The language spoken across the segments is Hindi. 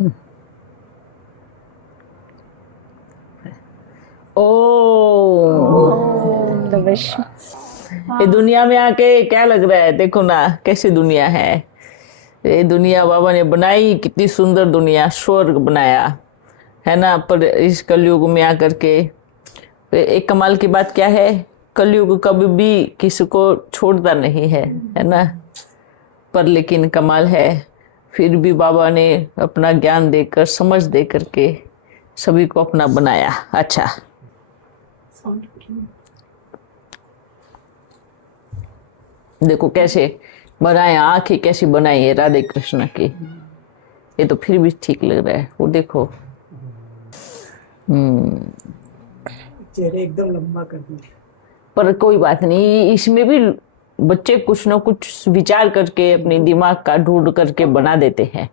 ये दुनिया में आके क्या लग रहा है? देखो ना कैसी दुनिया है। ये दुनिया बाबा ने बनाई, कितनी सुंदर दुनिया, स्वर्ग बनाया है ना। पर इस कलयुग में आकर के एक कमाल की बात क्या है, कलयुग कभी भी किसी को छोड़ता नहीं है ना। पर लेकिन कमाल है, फिर भी बाबा ने अपना ज्ञान देकर, समझ देकर के सभी को अपना बनाया। अच्छा, देखो कैसे बनाए, आंखें कैसी बनाई है राधे कृष्ण की। ये तो फिर भी ठीक लग रहा है, वो देखो। चेहरे एकदम लंबा कर दिया। पर कोई बात नहीं, इसमें भी बच्चे कुछ ना कुछ विचार करके अपने दिमाग का ढूंढ करके बना देते हैं।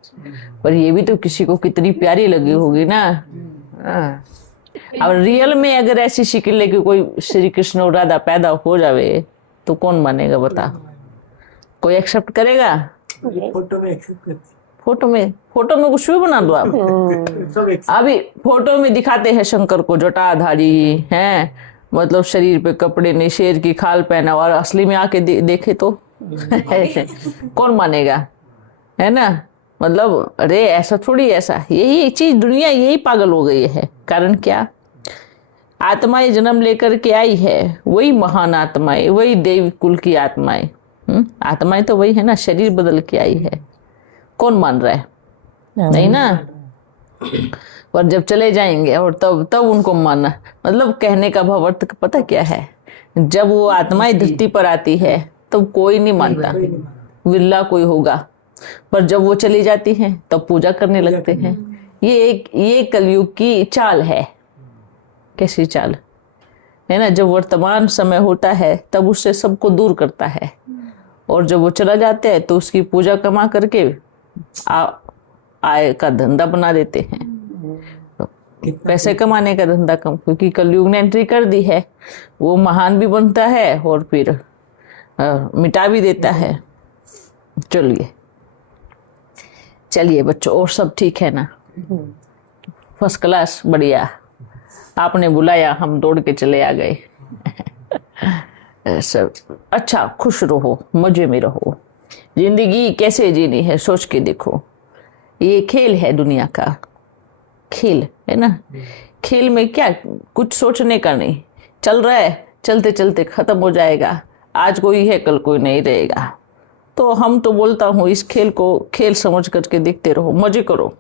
पर ये भी तो किसी को कितनी प्यारी लगी होगी ना। और रियल में अगर ऐसी शिक्ल लेके कोई श्री कृष्ण और राधा पैदा हो जावे तो कौन मानेगा बता? कोई एक्सेप्ट करेगा? फोटो में एक्सेप्ट करते, फोटो में कुछ भी बना दो आप। अभी फोटो में दिखाते हैं शंकर को जटाधारी हैं, मतलब शरीर पे कपड़े नहीं, शेर की खाल पहना, और असली में आके देखे तो कौन मानेगा, है ना। मतलब अरे ऐसा थोड़ी, ऐसा यही चीज दुनिया यही पागल हो गई है। कारण क्या? आत्माएं जन्म लेकर के आई है, वही महान आत्माएं, वही देव कुल की आत्माएं। आत्माएं तो वही है ना, शरीर बदल के आई है। कौन मान रहा है? नहीं ना। पर जब चले जाएंगे और तब उनको मानना, मतलब कहने का भाव अर्थ पता क्या है, जब वो आत्माएं धरती पर आती है तब कोई नहीं मानता, विरला कोई होगा। पर जब वो चली जाती हैं तब पूजा करने लगते हैं। ये कलयुग की चाल है। कैसी चाल है ना। जब वर्तमान समय होता है तब उससे सबको दूर करता है, और जब वो चला जाता है तो उसकी पूजा कमा करके आय का धंधा बना देते हैं। पैसे कमाने का धंधा कम, क्योंकि कलयुग ने एंट्री कर दी है। वो महान भी बनता है और फिर मिटा भी देता है। चलिए बच्चों, और सब ठीक है ना? फर्स्ट क्लास, बढ़िया। आपने बुलाया, हम दौड़ के चले आ गए। सब अच्छा, खुश रहो, मजे में रहो। जिंदगी कैसे जीनी है सोच के देखो। ये खेल है, दुनिया का खेल है ना। खेल में क्या कुछ सोचने का नहीं, चल रहा है, चलते चलते खत्म हो जाएगा। आज कोई है, कल कोई नहीं रहेगा। तो हम तो बोलता हूँ, इस खेल को खेल समझ करके देखते रहो, मजे करो,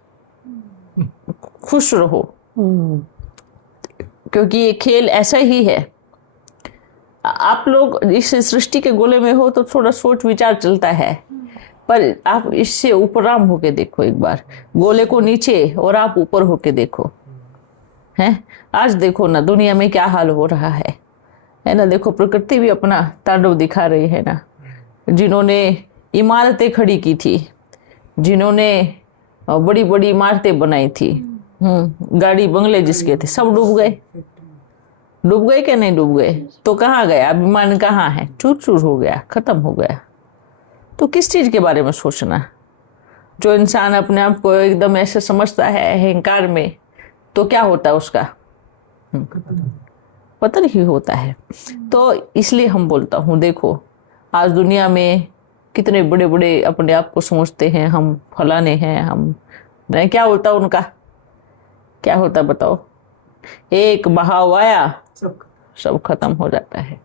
खुश रहो, क्योंकि ये खेल ऐसा ही है। आप लोग इस सृष्टि के गोले में हो तो थोड़ा सोच विचार चलता है, पर आप इससे ऊपराम होके देखो एक बार, गोले को नीचे और आप ऊपर होके देखो। हैं, आज देखो ना दुनिया में क्या हाल हो रहा है ना। देखो प्रकृति भी अपना तांडव दिखा रही है ना। जिन्होंने इमारतें खड़ी की थी, जिन्होंने बड़ी बड़ी इमारतें बनाई थी, गाड़ी बंगले जिसके थे, सब डूब गए। डूब गए क्या नहीं डूब गए? तो कहाँ गया अभिमान, कहाँ है? चूर चूर हो गया, खत्म हो गया। तो किस चीज के बारे में सोचना? जो इंसान अपने आप को एकदम ऐसे समझता है अहंकार में, तो क्या होता है उसका? पता नहीं होता है। तो इसलिए हम बोलता हूँ, देखो आज दुनिया में कितने बड़े बड़े अपने आप को समझते हैं, हम फलाने हैं, हम नहीं। क्या होता उनका? क्या होता बताओ? एक बहाव आया, सब खत्म हो जाता है।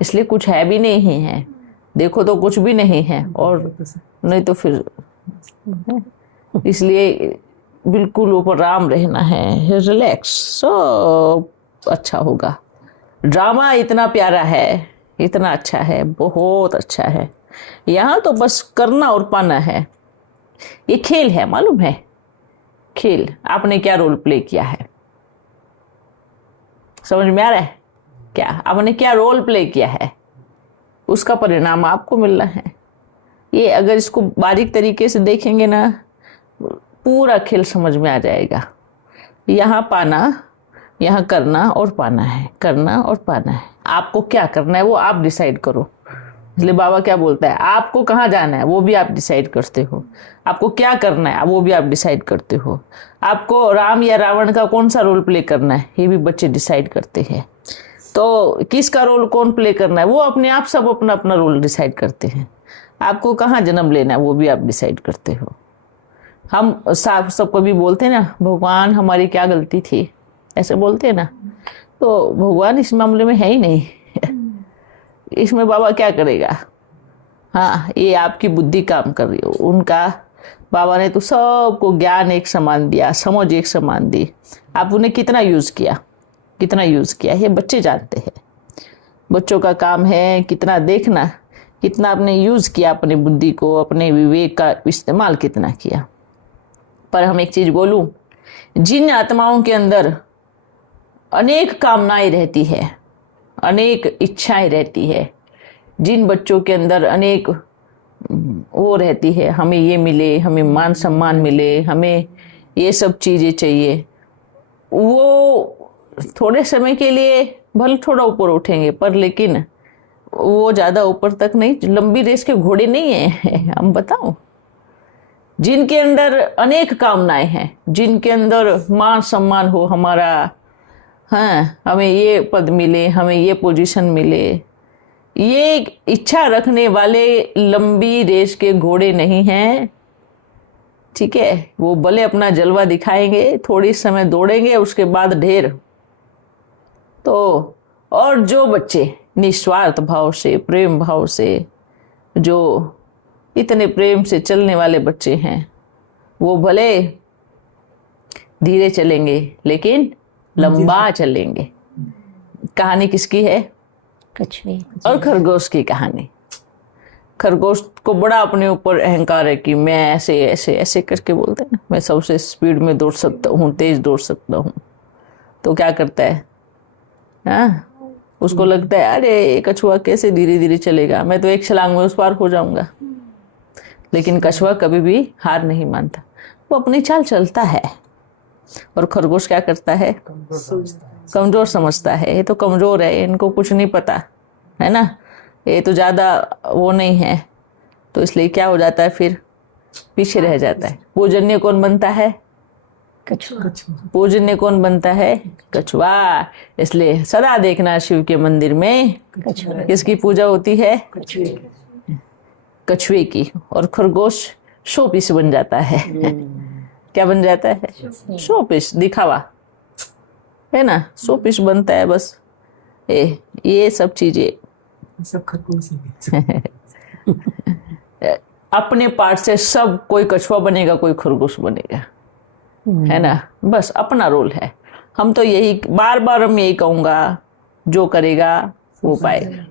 इसलिए कुछ है भी नहीं है, देखो तो कुछ भी नहीं है, और नहीं तो फिर। इसलिए बिल्कुल ऊपर राम रहना है, रिलैक्स, सब अच्छा होगा। ड्रामा इतना प्यारा है, इतना अच्छा है, बहुत अच्छा है। यहाँ तो बस करना और पाना है। ये खेल है, मालूम है? खेल। आपने क्या रोल प्ले किया है? समझ में आ रहा है? क्या आपने क्या रोल प्ले किया है, उसका परिणाम आपको मिलना है। ये अगर इसको बारीक तरीके से देखेंगे ना, पूरा खेल समझ में आ जाएगा। यहाँ पाना, यहाँ करना और पाना है, करना और पाना है। आपको क्या करना है वो आप डिसाइड करो। इसलिए बाबा क्या बोलता है, आपको कहाँ जाना है वो भी आप डिसाइड करते हो, आपको क्या करना है वो भी आप डिसाइड करते हो, आपको राम या रावण का कौन सा रोल प्ले करना है ये भी बच्चे डिसाइड करते हैं। तो किसका रोल कौन प्ले करना है वो अपने आप सब अपना अपना रोल डिसाइड करते हैं। आपको कहाँ जन्म लेना है वो भी आप डिसाइड करते हो। हम सब कभी बोलते हैं ना, भगवान हमारी क्या गलती थी, ऐसे बोलते हैं ना, तो भगवान इस मामले में है ही नहीं। इसमें बाबा क्या करेगा। हाँ, ये आपकी बुद्धि काम कर रही हो। उनका बाबा ने तो सबको ज्ञान एक समान दिया, समझ एक समान दी, आप उन्हें कितना यूज़ किया, कितना यूज़ किया ये बच्चे जानते हैं। बच्चों का काम है कितना देखना, कितना आपने यूज़ किया अपनी बुद्धि को, अपने विवेक का इस्तेमाल कितना किया। पर हम एक चीज़ बोलूं, जिन आत्माओं के अंदर अनेक कामनाएं रहती है, अनेक इच्छाएं रहती है, जिन बच्चों के अंदर अनेक वो रहती है, हमें ये मिले, हमें मान सम्मान मिले, हमें ये सब चीज़ें चाहिए, वो थोड़े समय के लिए भले थोड़ा ऊपर उठेंगे, पर लेकिन वो ज़्यादा ऊपर तक नहीं, लंबी रेस के घोड़े नहीं हैं। हम बताओ, जिनके अंदर अनेक कामनाएं हैं, जिनके अंदर मान सम्मान हो हमारा, हाँ हमें ये पद मिले, हमें ये पोजीशन मिले, ये इच्छा रखने वाले लंबी रेस के घोड़े नहीं हैं। ठीक है, वो भले अपना जलवा दिखाएंगे, थोड़ी समय दौड़ेंगे, उसके बाद ढेर। तो और जो बच्चे निस्वार्थ भाव से, प्रेम भाव से, जो इतने प्रेम से चलने वाले बच्चे हैं, वो भले धीरे चलेंगे लेकिन लंबा चलेंगे। कहानी किसकी है? कछुए और खरगोश की कहानी। खरगोश को बड़ा अपने ऊपर अहंकार है कि मैं ऐसे ऐसे ऐसे करके बोलते हैं ना, मैं सबसे स्पीड में दौड़ सकता हूँ, तेज दौड़ सकता हूँ। तो क्या करता है, हाँ उसको लगता है अरे कछुआ कैसे धीरे धीरे चलेगा, मैं तो एक छलांग में उस पार हो जाऊंगा। लेकिन कछुआ कभी भी हार नहीं मानता, वो अपनी चाल चलता है। और खरगोश क्या करता है, कमजोर समझता है, ये तो कमजोर है, इनको कुछ नहीं पता है ना, ये तो ज़्यादा वो नहीं है, तो इसलिए क्या हो जाता है, फिर पीछे रह जाता है। पूजनीय कौन बनता है? कछुआ। पूजनीय कौन बनता है? कछुआ। इसलिए सदा देखना शिव के मंदिर में कछुआ किसकी पूजा होती है? कछुए कछुए की। और खरगोश शो पीस बन जाता है। क्या बन जाता है? शो पीस, दिखावा है ना, शो पीस बनता है बस। ये सब चीजें सब खरगोश अपने पार्ट से सब, कोई कछुआ बनेगा, कोई खरगोश बनेगा, है ना, बस अपना रोल है। हम तो यही बार बार हम यही कहूंगा, जो करेगा वो पाएगा।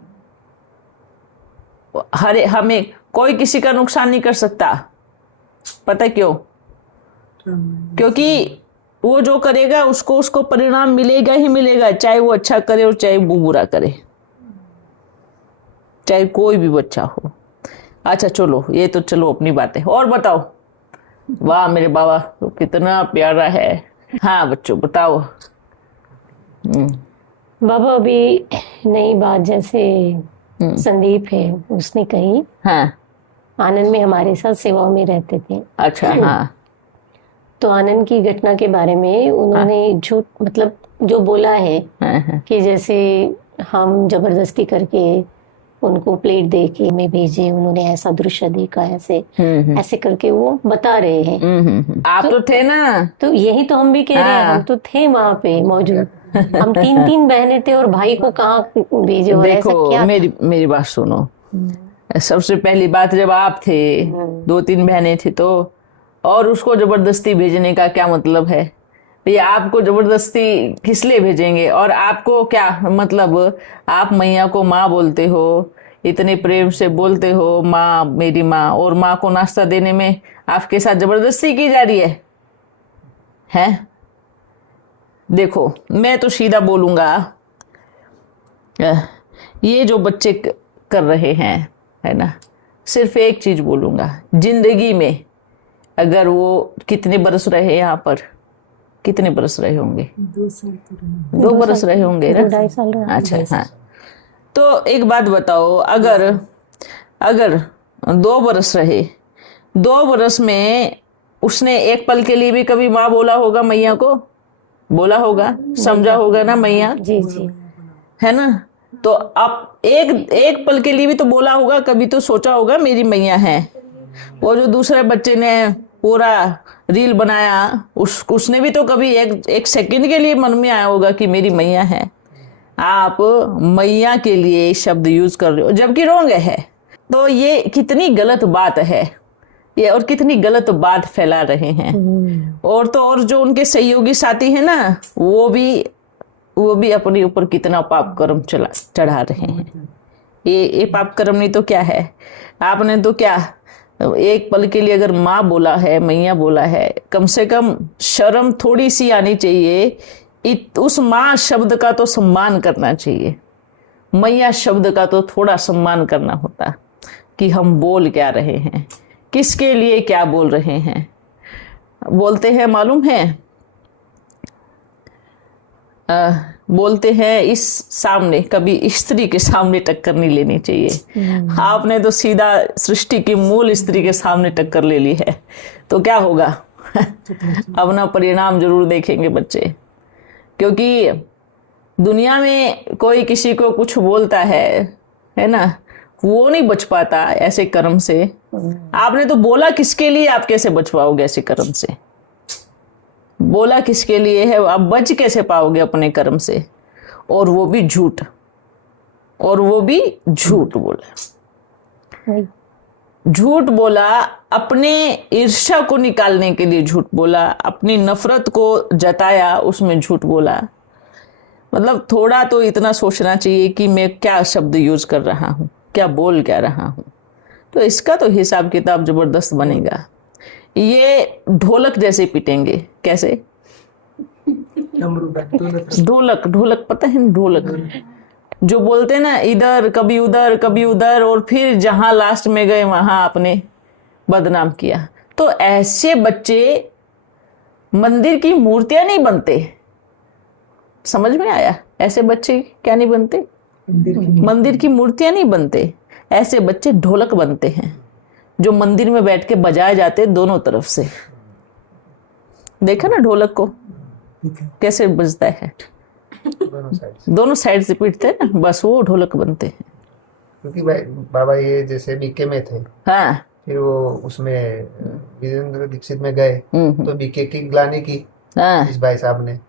हमें कोई किसी का नुकसान नहीं कर सकता, पता क्यों? क्योंकि वो जो करेगा उसको परिणाम मिलेगा ही मिलेगा, चाहे वो अच्छा करे और चाहे वो बुरा करे, चाहे कोई भी बच्चा हो। अच्छा चलो, ये तो चलो अपनी बात है। और बताओ, वाह मेरे बाबा तो कितना प्यारा है। हाँ बच्चों बताओ। बाबा अभी नई बात जैसे संदीप है उसने कही, हाँ आनंद में हमारे साथ सेवाओं में रहते थे। अच्छा हाँ, तो आनंद की घटना के बारे में उन्होंने झूठ मतलब जो बोला है हाँ। कि जैसे हम जबरदस्ती करके उनको प्लेट दे के में भेजे, उन्होंने ऐसा दृश्य देखा, ऐसे ऐसे करके वो बता रहे हैं। आप तो थे ना, तो यही तो हम भी कह रहे हैं, हम तो थे वहां पे मौजूद। हम तीन तीन बहनें थे और भाई को कहाँ भेजे और ऐसा देखो क्या? मेरी बात सुनो। सबसे पहली बात, जब आप थे, 2-3 बहनें थी, तो और उसको जबरदस्ती भेजने का क्या मतलब है? भैया आपको जबरदस्ती किस लिए भेजेंगे? और आपको क्या मतलब, आप मैया को माँ बोलते हो, इतने प्रेम से बोलते हो माँ मेरी माँ, और माँ को नाश्ता देने में आपके साथ जबरदस्ती की जा रही है? हैं? देखो मैं तो सीधा बोलूंगा, ये जो बच्चे कर रहे हैं, है ना, सिर्फ एक चीज बोलूंगा, जिंदगी में अगर वो कितने बरस रहे यहाँ पर, कितने बरस रहे होंगे? 2 साल तो रहे। 2 बरस रहे होंगे ना? 2-2.5 साल रहा। अच्छा हाँ, तो एक बात बताओ, अगर अगर 2 बरस रहे, 2 बरस में उसने एक पल के लिए भी कभी माँ बोला होगा मैया को? बोला होगा, समझा होगा ना मैया, जी जी। है ना? तो आप एक पल के लिए भी तो बोला होगा, कभी तो सोचा होगा मेरी मैया है। वो जो दूसरे बच्चे ने पूरा रील बनाया, उसने भी तो कभी एक सेकंड के लिए मन में आया होगा कि मेरी मैया है। आप मैया के लिए शब्द यूज कर रहे हो जबकि रॉन्ग है। तो ये कितनी गलत बात है ये, और कितनी गलत बात फैला रहे हैं। और तो और जो उनके सहयोगी साथी हैं ना, वो भी अपने ऊपर कितना पाप कर्म चढ़ा रहे हैं। ये पाप कर्म नहीं तो क्या है? आपने तो क्या एक पल के लिए अगर माँ बोला है, मैया बोला है, कम से कम शर्म थोड़ी सी आनी चाहिए। उस माँ शब्द का तो सम्मान करना चाहिए, मैया शब्द का तो थोड़ा सम्मान करना होता कि हम बोल क्या रहे हैं, किसके लिए क्या बोल रहे हैं। बोलते हैं मालूम है, बोलते हैं इस सामने कभी स्त्री के सामने टक्कर नहीं लेनी चाहिए। आपने तो सीधा सृष्टि की मूल स्त्री के सामने टक्कर ले ली है, तो क्या होगा? अपना परिणाम जरूर देखेंगे बच्चे। क्योंकि दुनिया में कोई किसी को कुछ बोलता है ना, वो नहीं बच पाता ऐसे कर्म से। आपने तो बोला किसके लिए, आप कैसे बच पाओगे ऐसे कर्म से? बोला किसके लिए है, आप बच कैसे पाओगे अपने कर्म से? और वो भी झूठ, और वो भी झूठ बोला। झूठ बोला, अपने ईर्ष्या को निकालने के लिए झूठ बोला, अपनी नफरत को जताया, उसमें झूठ बोला। मतलब थोड़ा तो इतना सोचना चाहिए कि मैं क्या शब्द यूज कर रहा हूँ, क्या बोल क्या रहा हूँ। तो इसका तो हिसाब किताब जबरदस्त बनेगा। ये ढोलक जैसे पिटेंगे। कैसे? ढोलक पता है ना? ढोलक जो बोलते ना, इधर कभी उधर कभी उधर, और फिर जहां लास्ट में गए वहां आपने बदनाम किया। तो ऐसे बच्चे मंदिर की मूर्तियां नहीं बनते। समझ में आया? ऐसे बच्चे क्या नहीं बनते? मंदिर की मूर्तियां नहीं बनते। ऐसे बच्चे ढोलक बनते हैं, जो मंदिर में बैठ के बजाए जाते दोनों तरफ से। देखा ना ढोलक को कैसे बजता है? दोनों साइड से पीटते हैं ना, बस वो ढोलक बनते हैं। क्योंकि बाबा ये जैसे बीके में थे, हाँ, फिर वो उसमें वीरेंद्र दीक्षित में गए तो बीके की गिलानी की हाँ, इस भाई साहब ने।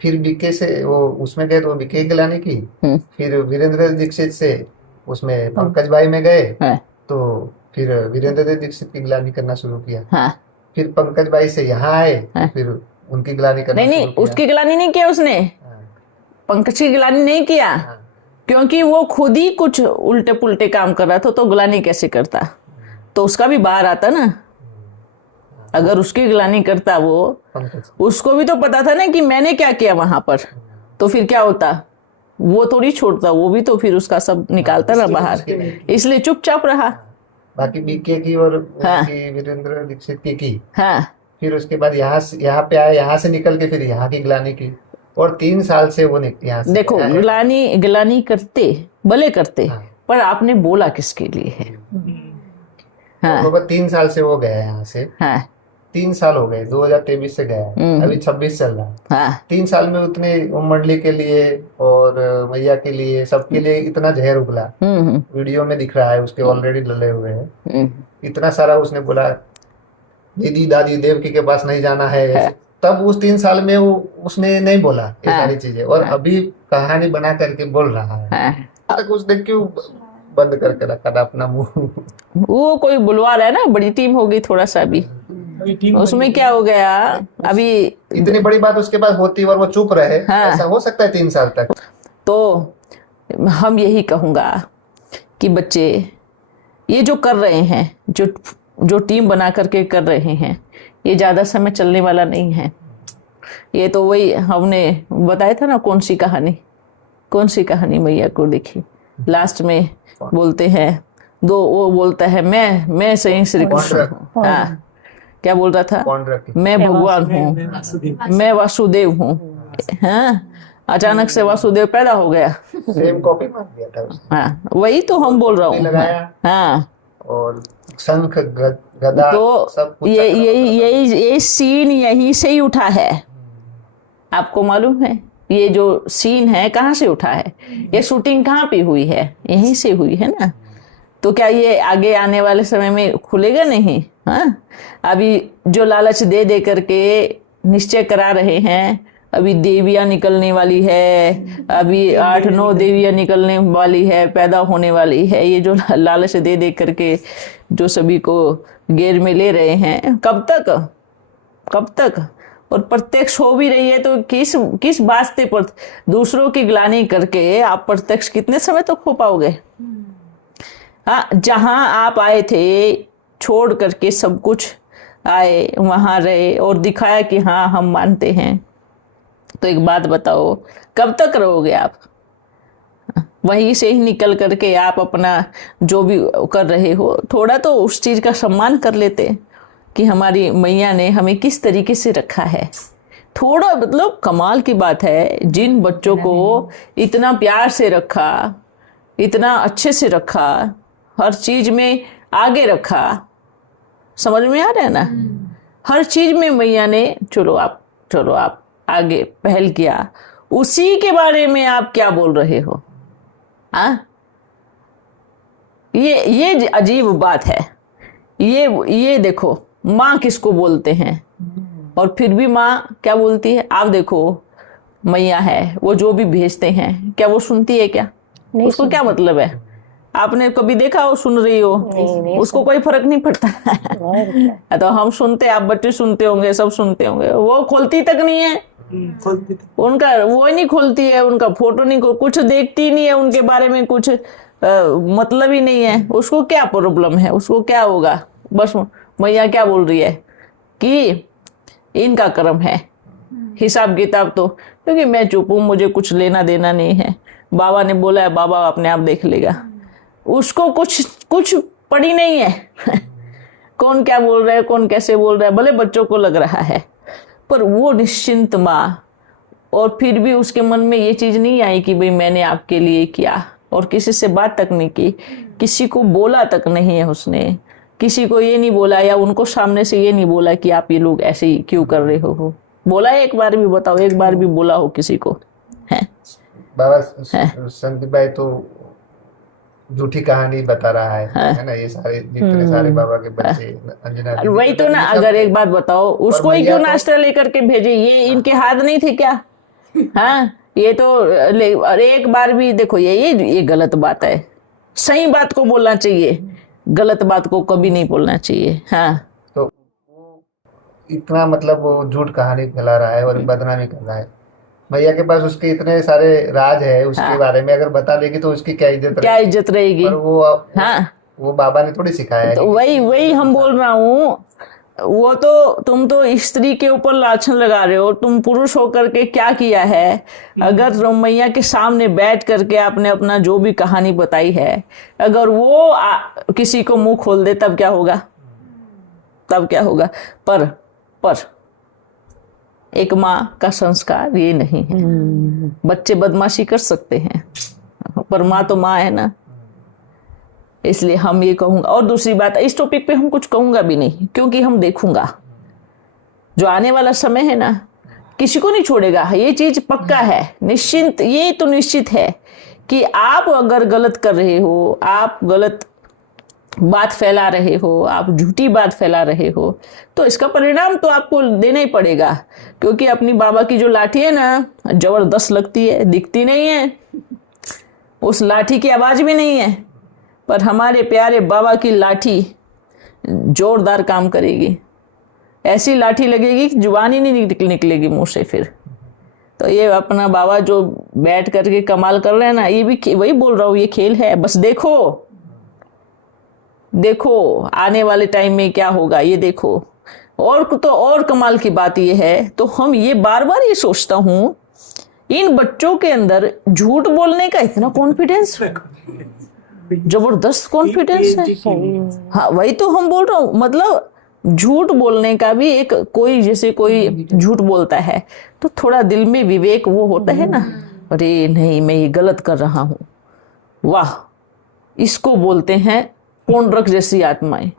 फिर बीके से वो उसमें गए तो बीके की गिलानी की। फिर वीरेंद्र दीक्षित से उसमें पंकज भाई में गए हाँ, तो फिर वीरेंद्र दीक्षित की गिलानी करना शुरू किया। हाँ। फिर पंकज भाई से यहाँ आए, फिर उनकी गिलानी करना नहीं, शुरू किया। उसकी गिलानी नहीं किया उसने, पंकज की गिलानी नहीं किया, क्योंकि वो खुद ही कुछ उल्टे पुल्टे काम कर रहा था, तो गिलानी कैसे करता? तो उसका भी बाहर आता ना। अगर उसकी गिलानी करता वो, उसको भी तो पता था ना कि मैंने क्या किया वहां पर, तो फिर क्या होता? वो थोड़ी छोड़ता, वो भी तो फिर उसका सब निकालता ना बाहर, इसलिए चुपचाप रहा। बाकी बीके की और हाँ, वीरेंद्र दीक्षित की हाँ, फिर उसके बाद यहाँ पे आए, यहाँ से निकल के फिर यहाँ की गिलानी की, और 3 साल से वो यहाँ से देखो गिलानी करते भले करते, हाँ। पर आपने बोला किसके लिए है? हाँ, तो 3 साल से वो गया यहाँ से। हाँ, 3 साल हो गए, 2023 से गया है, अभी 26 चल रहा है। हाँ, 3 साल में उतने मंडली के लिए और मैया के लिए, सबके लिए इतना जहर उगला। वीडियो में दिख रहा है, उसके ऑलरेडी डले हुए हैं। इतना सारा उसने बोला, दीदी दादी देवकी के पास नहीं जाना है। तब उस 3 साल में उसने नहीं बोला ये सारी चीजें, और अभी कहानी बना करके बोल रहा है। तक उसने क्यों बंद करके रखा था अपना मुंह? वो कोई बुलवा रहा है ना, बड़ी टीम होगी थोड़ा सा भी, उसमें क्या हो गया? अभी इतनी बड़ी बात उसके बाद होती और वो चुप रहे, ऐसा हो सकता है 3 साल तक? तो हम यही कहूंगा कि बच्चे ये जो कर रहे हैं, जो टीम बना करके कर रहे हैं, ये ज्यादा समय चलने वाला नहीं है। ये तो वही हमने बताया था ना, कौन सी कहानी मैया को देखी, लास्ट में बोलते हैं वो बोलता है मैं सही श्री कृष्ण हूँ। हाँ, क्या बोल रहा था? मैं भगवान हूँ, मैं वासुदेव हूँ। हाँ, अचानक से वासुदेव पैदा हो गया। सेम कॉपी मार दिया था उसने। हाँ, वही तो हम बोल रहा हूँ। लगाया हाँ, और शंख गदा तो सब कुछ यही सीन यहीं से ही उठा है। आपको मालूम है ये जो सीन है कहाँ से उठा है? ये शूटिंग कहाँ पे हुई है? यहीं से हुई है ना। तो क्या ये आगे आने वाले समय में खुलेगा नहीं? हाँ, अभी जो लालच दे दे करके निश्चय करा रहे हैं, अभी देवियां निकलने वाली है, अभी 8-9 देवियां निकलने वाली है, पैदा होने वाली है। ये जो लालच दे दे करके जो सभी को घेर में ले रहे हैं, कब तक? और प्रत्यक्ष हो भी रही है तो किस वास्ते पर दूसरों की ग्लानि करके आप प्रत्यक्ष कितने समय तक हो पाओगे? हाँ, जहां आप आए थे छोड़ करके सब कुछ आए, वहां रहे और दिखाया कि हाँ हम मानते हैं। तो एक बात बताओ, कब तक रहोगे आप? वहीं से ही निकल करके आप अपना जो भी कर रहे हो, थोड़ा तो उस चीज का सम्मान कर लेते कि हमारी मैया ने हमें किस तरीके से रखा है। थोड़ा मतलब कमाल की बात है, जिन बच्चों को इतना प्यार से रखा, इतना अच्छे से रखा, हर चीज में आगे रखा। समझ में आ रहा है ना? हर चीज में मैया ने चलो आप आगे पहल किया। उसी के बारे में आप क्या बोल रहे हो? हाँ, ये अजीब बात है। ये देखो, माँ किसको बोलते हैं? और फिर भी माँ क्या बोलती है? आप देखो, मैया है, वो जो भी भेजते हैं क्या वो सुनती है क्या? उसको क्या मतलब है? आपने कभी देखा वो सुन रही हो? नहीं, उसको कोई फर्क नहीं पड़ता। तो हम सुनते, आप बच्चे सुनते होंगे, सब सुनते होंगे, वो खोलती तक नहीं है। उनका वो नहीं खोलती है, उनका फोटो नहीं, कुछ देखती नहीं है, उनके बारे में कुछ मतलब ही नहीं है। उसको क्या प्रॉब्लम है? उसको क्या होगा? बस मैया क्या बोल रही है कि इनका कर्म है, हिसाब किताब तो, क्योंकि मैं चुप हूं, मुझे कुछ लेना देना नहीं है। बाबा ने बोला है, बाबा अपने आप देख लेगा। उसको कुछ पड़ी नहीं है। कौन क्या बोल रहा है, कौन कैसे बोल रहा है, भले बच्चों को लग रहा है, पर वो निश्चिंत माँ। और फिर भी उसके मन में ये चीज नहीं आई कि भाई मैंने आपके लिए किया, और किसी से बात तक नहीं की, किसी को बोला तक नहीं है उसने, किसी को ये नहीं बोला, या उनको सामने से ये नहीं बोला कि आप ये लोग ऐसे ही क्यों कर रहे हो। बोला है एक बार भी? बताओ, एक बार भी बोला हो किसी को? है बाबा संदीप भाई तो झूठी कहानी बता रहा है ना। ये सारे जितने सारे बाबा के बच्चे, अंजना दीदी, वही तो ना। अगर एक बात बताओ, उसको ही क्यों नाश्ता लेकर के भेजे? ये इनके हाथ नहीं थे क्या? हाँ, ये तो अरे एक बार भी देखो, ये गलत बात है। सही बात को बोलना चाहिए, गलत बात को कभी नहीं बोलना चाहिए। हाँ, तो वो इतना मतलब वो झूठ कहानी फैला रहा है और बदनामी कर रहा है। भैया के पास उसके इतने सारे राज है, उसके बारे में अगर बता देगी तो उसकी क्या इज्जत रहेगी? पर वो बाबा ने थोड़ी सिखाया है। तो वही हम बोल रहा हूँ। वो तो तुम तो स्त्री के ऊपर लाछन लगा रहे हो। तुम पुरुष होकर के क्या किया है? अगर मैया के सामने बैठ करके आपने अपना जो भी कहानी बताई है, अगर वो किसी को मुंह खोल दे, तब क्या होगा? पर एक माँ का संस्कार ये नहीं है। बच्चे बदमाशी कर सकते हैं, पर माँ तो माँ है ना। इसलिए हम ये कहूंगा। और दूसरी बात, इस टॉपिक पे हम कुछ कहूंगा भी नहीं, क्योंकि हम देखूंगा जो आने वाला समय है ना, किसी को नहीं छोड़ेगा। ये चीज पक्का है, निश्चिंत, ये तो निश्चित है कि आप अगर गलत कर रहे हो, आप गलत बात फैला रहे हो, आप झूठी बात फैला रहे हो, तो इसका परिणाम तो आपको देना ही पड़ेगा। क्योंकि अपनी बाबा की जो लाठी है ना, जबरदस्त लगती है, दिखती नहीं है, उस लाठी की आवाज भी नहीं है, पर हमारे प्यारे बाबा की लाठी जोरदार काम करेगी। ऐसी लाठी लगेगी कि जुबान ही नहीं निकलेगी मुंह से फिर। तो ये अपना बाबा जो बैठ करके कमाल कर रहे हैं ना, ये भी वही बोल रहा हूँ, ये खेल है। बस देखो आने वाले टाइम में क्या होगा, ये देखो। और कमाल की बात ये है, तो हम ये बार बार ये सोचता हूँ, इन बच्चों के अंदर झूठ बोलने का इतना कॉन्फिडेंस, जबरदस्त कॉन्फिडेंस है। हाँ, वही तो हम बोल रहा हूँ। मतलब झूठ बोलने का भी एक कोई, जैसे कोई झूठ बोलता है तो थोड़ा दिल में विवेक वो होता है ना, अरे नहीं मैं ये गलत कर रहा हूं, वाह, इसको बोलते हैं पौंड्रक जैसी आत्माएं,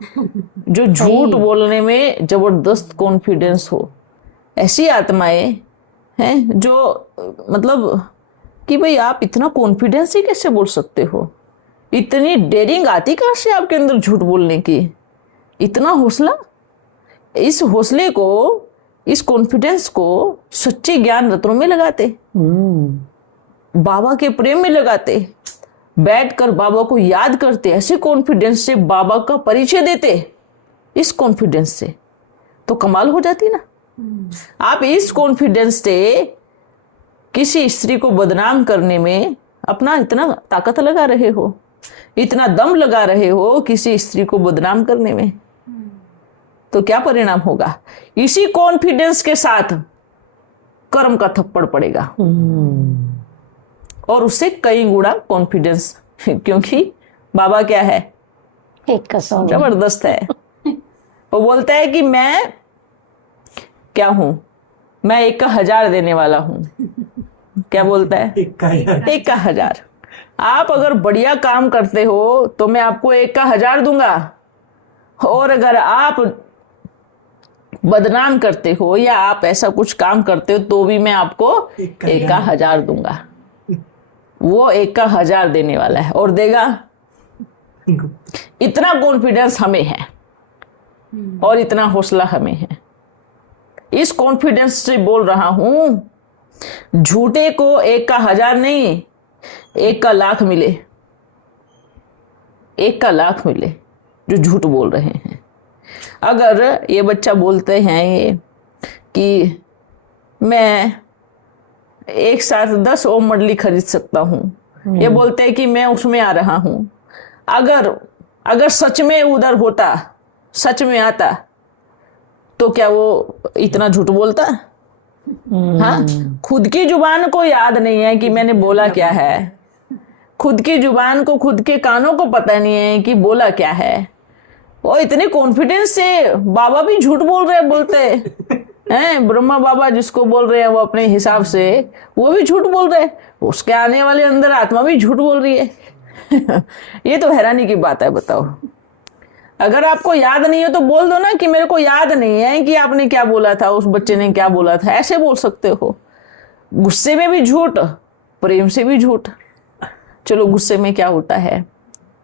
जो झूठ बोलने में जबरदस्त कॉन्फिडेंस हो। ऐसी आत्माएं हैं जो मतलब कि भाई आप इतना कॉन्फिडेंस ही कैसे बोल सकते हो, इतनी डेयरिंग आती कहां से आपके अंदर झूठ बोलने की, इतना हौसला। इस हौसले को, इस कॉन्फिडेंस को सच्चे ज्ञान रत्नों में लगाते, बाबा के प्रेम में लगाते, बैठकर बाबा को याद करते, ऐसे कॉन्फिडेंस से बाबा का परिचय देते, इस कॉन्फिडेंस से तो कमाल हो जाती ना। आप इस कॉन्फिडेंस से किसी स्त्री को बदनाम करने में अपना इतना ताकत लगा रहे हो, इतना दम लगा रहे हो किसी स्त्री को बदनाम करने में, तो क्या परिणाम होगा? इसी कॉन्फिडेंस के साथ कर्म का थप्पड़ पड़ेगा और उससे कई गुना कॉन्फिडेंस, क्योंकि बाबा क्या है, एक का 100 जबरदस्त है। वो बोलता है कि मैं क्या हूं, मैं 1 का 1000 देने वाला हूं। क्या बोलता है? 1 का 1000। 1 का 1000। आप अगर बढ़िया काम करते हो तो मैं आपको 1 का 1000 दूंगा, और अगर आप बदनाम करते हो या आप ऐसा कुछ काम करते हो तो भी मैं आपको 1 का 1000 दूंगा। वो 1 का 1000 देने वाला है और देगा। इतना कॉन्फिडेंस हमें है और इतना हौसला हमें है। इस कॉन्फिडेंस से बोल रहा हूं, झूठे को 1 का 1000 नहीं, 1 का 1,00,000 मिले, 1 का 1,00,000 मिले जो झूठ बोल रहे हैं। अगर ये बच्चा बोलते हैं ये कि मैं एक साथ 10 ओम मंडली खरीद सकता हूं, ये बोलते हैं कि मैं उसमें आ रहा हूं, अगर सच में उधर होता, सच में आता, तो क्या वो इतना झूठ बोलता? हाँ, खुद की जुबान को याद नहीं है कि मैंने बोला क्या है, खुद की जुबान को, खुद के कानों को पता नहीं है कि बोला क्या है। वो इतने कॉन्फिडेंस से बाबा भी झूठ बोल रहे हैं, बोलते हैं ब्रह्मा बाबा जिसको बोल रहे हैं वो अपने हिसाब से वो भी झूठ बोल रहे हैं, उसके आने वाले अंदर आत्मा भी झूठ बोल रही है। ये तो हैरानी की बात है। बताओ, अगर आपको याद नहीं हो तो बोल दो ना कि मेरे को याद नहीं है कि आपने क्या बोला था, उस बच्चे ने क्या बोला था, ऐसे बोल सकते हो। गुस्से में भी झूठ, प्रेम से भी झूठ। चलो गुस्से में क्या होता है,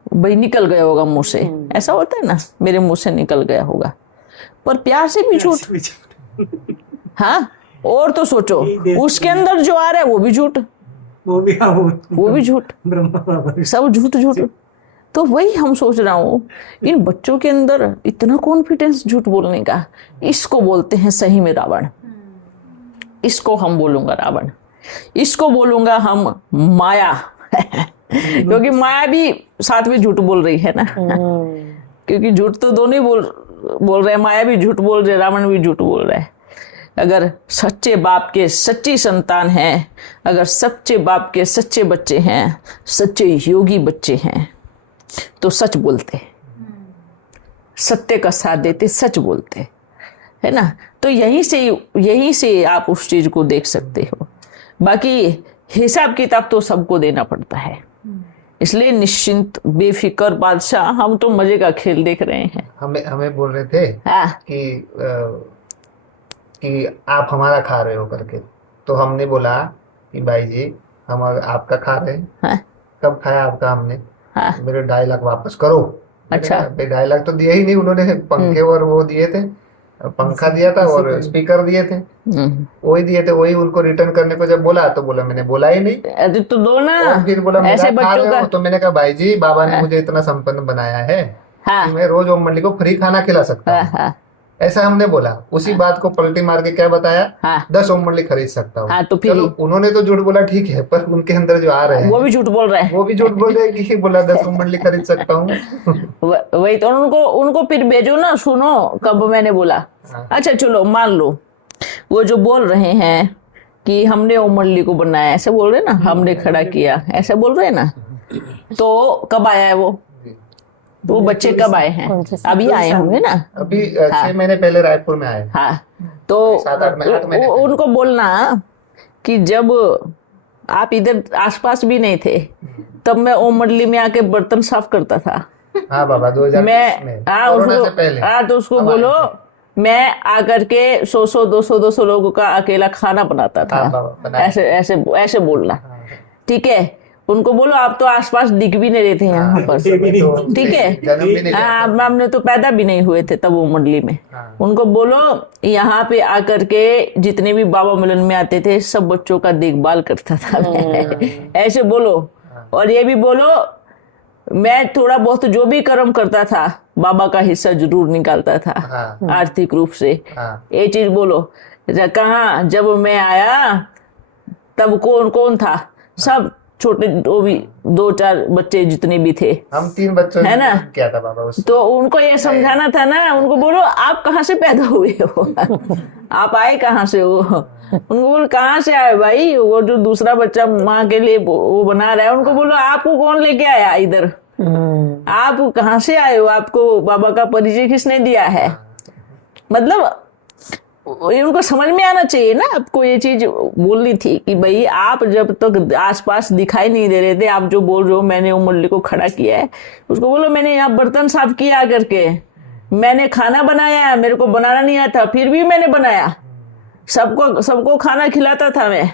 भाई निकल गया होगा मुंह से, ऐसा होता है ना, मेरे मुंह से निकल गया होगा, पर प्यार से भी झूठ। हाँ, और तो सोचो उसके अंदर जो आ रहा है वो भी झूठ, वो भी झूठ, ब्रह्मा बाबा सब झूठ झूठ। तो वही हम सोच रहा हूँ, इन बच्चों के अंदर इतना कॉन्फिडेंस झूठ बोलने का, इसको बोलते हैं सही में रावण। इसको हम बोलूंगा रावण, इसको बोलूंगा हम माया। क्योंकि माया भी साथ में झूठ बोल रही है ना। क्योंकि झूठ तो दोनों ही बोल रहे हैं, माया भी झूठ बोल रहे, रावण भी झूठ बोल रहा है। अगर सच्चे बाप के सच्ची संतान हैं, अगर सच्चे बाप के सच्चे बच्चे हैं, सच्चे योगी बच्चे हैं, तो सच बोलते, सत्य का साथ देते, सच बोलते, है ना। तो यहीं से आप उस चीज को देख सकते हो। बाकी हिसाब किताब तो सबको देना पड़ता है, इसलिए निश्चिंत बेफिक्र बादशाह, हम तो मजे का खेल देख रहे हैं। हमें बोल रहे थे कि आप हमारा खा रहे हो करके, तो हमने बोला कि भाई जी हम आपका खा रहे हैं। हाँ? कब खाया आपका हमने? हाँ? मेरे 2.5 लाख वापस करो। अच्छा, 2.5 लाख तो दिए ही नहीं उन्होंने, पंखे और वो दिए थे, पंखा दिया था और स्पीकर दिए थे, वही दिए थे, वही उनको रिटर्न करने को जब बोला तो बोला मैंने बोला ही नहीं। अरे तो दो ना, और फिर बोला ऐसे मेरा खा बच्चों रहे का। हो, तो मैंने कहा भाई जी बाबा ने मुझे इतना संपन्न बनाया है हाँ, कि मैं रोज ओम मंडली को फ्री खाना खिला सकता हाँ, हूँ। हाँ, ऐसा हमने बोला, उसी बात को पलटी मार के क्या बताया, हाँ, 10 ओम मंडली खरीद सकता हूँ। हाँ, तो फिर चलो उन्होंने तो झूठ बोला, ठीक है, पर उनके अंदर जो आ रहे हैं वो भी झूठ बोल रहे हैं। वो भी झूठ बोल रहे हैं कि बोला 10 ओम मंडली खरीद सकता हूँ। वही तो, उनको फिर भेजो ना, सुनो कब मैंने बोला। अच्छा चलो मान लो वो जो बोल रहे हैं कि हमने ओम मंडली को बनाया, ऐसे बोल रहे ना, हमने खड़ा किया, ऐसे बोल रहे ना, तो कब आया है वो? वो बच्चे कब आए हैं? कौन से साल? अभी आए होंगे ना? अभी 6 महीने पहले रायपुर में आए। हाँ, तो 7-8 महीने उनको बोलना कि जब आप इधर आसपास भी नहीं थे तब मैं ओम मंडली में आके बर्तन साफ करता था। हाँ बाबा 2020 में मैं कोरोना से पहले। तो उसको हम बोलो आए मैं आकर के 100-200 लोगों का अकेला खाना बनाता था। हाँ बाबा, बनाया। ऐसे ऐसे ऐसे बोलना, हाँ। ठीक है? उनको बोलो आप तो आसपास दिख भी नहीं रहे थे यहाँ पर, तो ठीक है? जन्म भी नहीं लिया हाँ, था। हमने तो पैदा भी नहीं हुए थे तब वो मंडली में। हाँ। उनको बोलो यहाँ पे आकर के जितने भी बाबा मिलन में आते थे सब बच्चों का देखभाल करता था मैं। ऐसे बोलो। और ये भी बोलो मैं थोड़ा बहुत जो भी कर्म करता था बाबा का हिस्सा जरूर निकालता था, हाँ। आर्थिक रूप से। हाँ। ये चीज बोलो। कहाँ जब मैं आया तब कौन कौन था? सब छोटे, वो भी 2-4 बच्चे जितने भी थे, हम 3 बच्चों है ना? क्या था बाबा उस तो उनको ये समझाना था ना। उनको बोलो आप कहाँ से पैदा हुए हो? आप आए कहाँ से हो? उनको बोलो कहाँ से आए भाई? वो जो दूसरा बच्चा माँ के लिए वो बना रहा है, उनको बोलो आपको कौन लेके आया इधर? आप कहाँ से आए हो? आपको बाबा का परिचय किसने दिया है? मतलब उनको समझ में आना चाहिए ना। आपको ये चीज बोलनी थी कि भाई आप जब तक आसपास दिखाई नहीं दे रहे थे, आप जो बोल रहे हो मैंने उम मंडली को खड़ा किया है, उसको बोलो मैंने यहाँ बर्तन साफ किया करके, मैंने खाना बनाया, मेरे को बनाना नहीं आता फिर भी मैंने बनाया, सबको खाना खिलाता था मैं।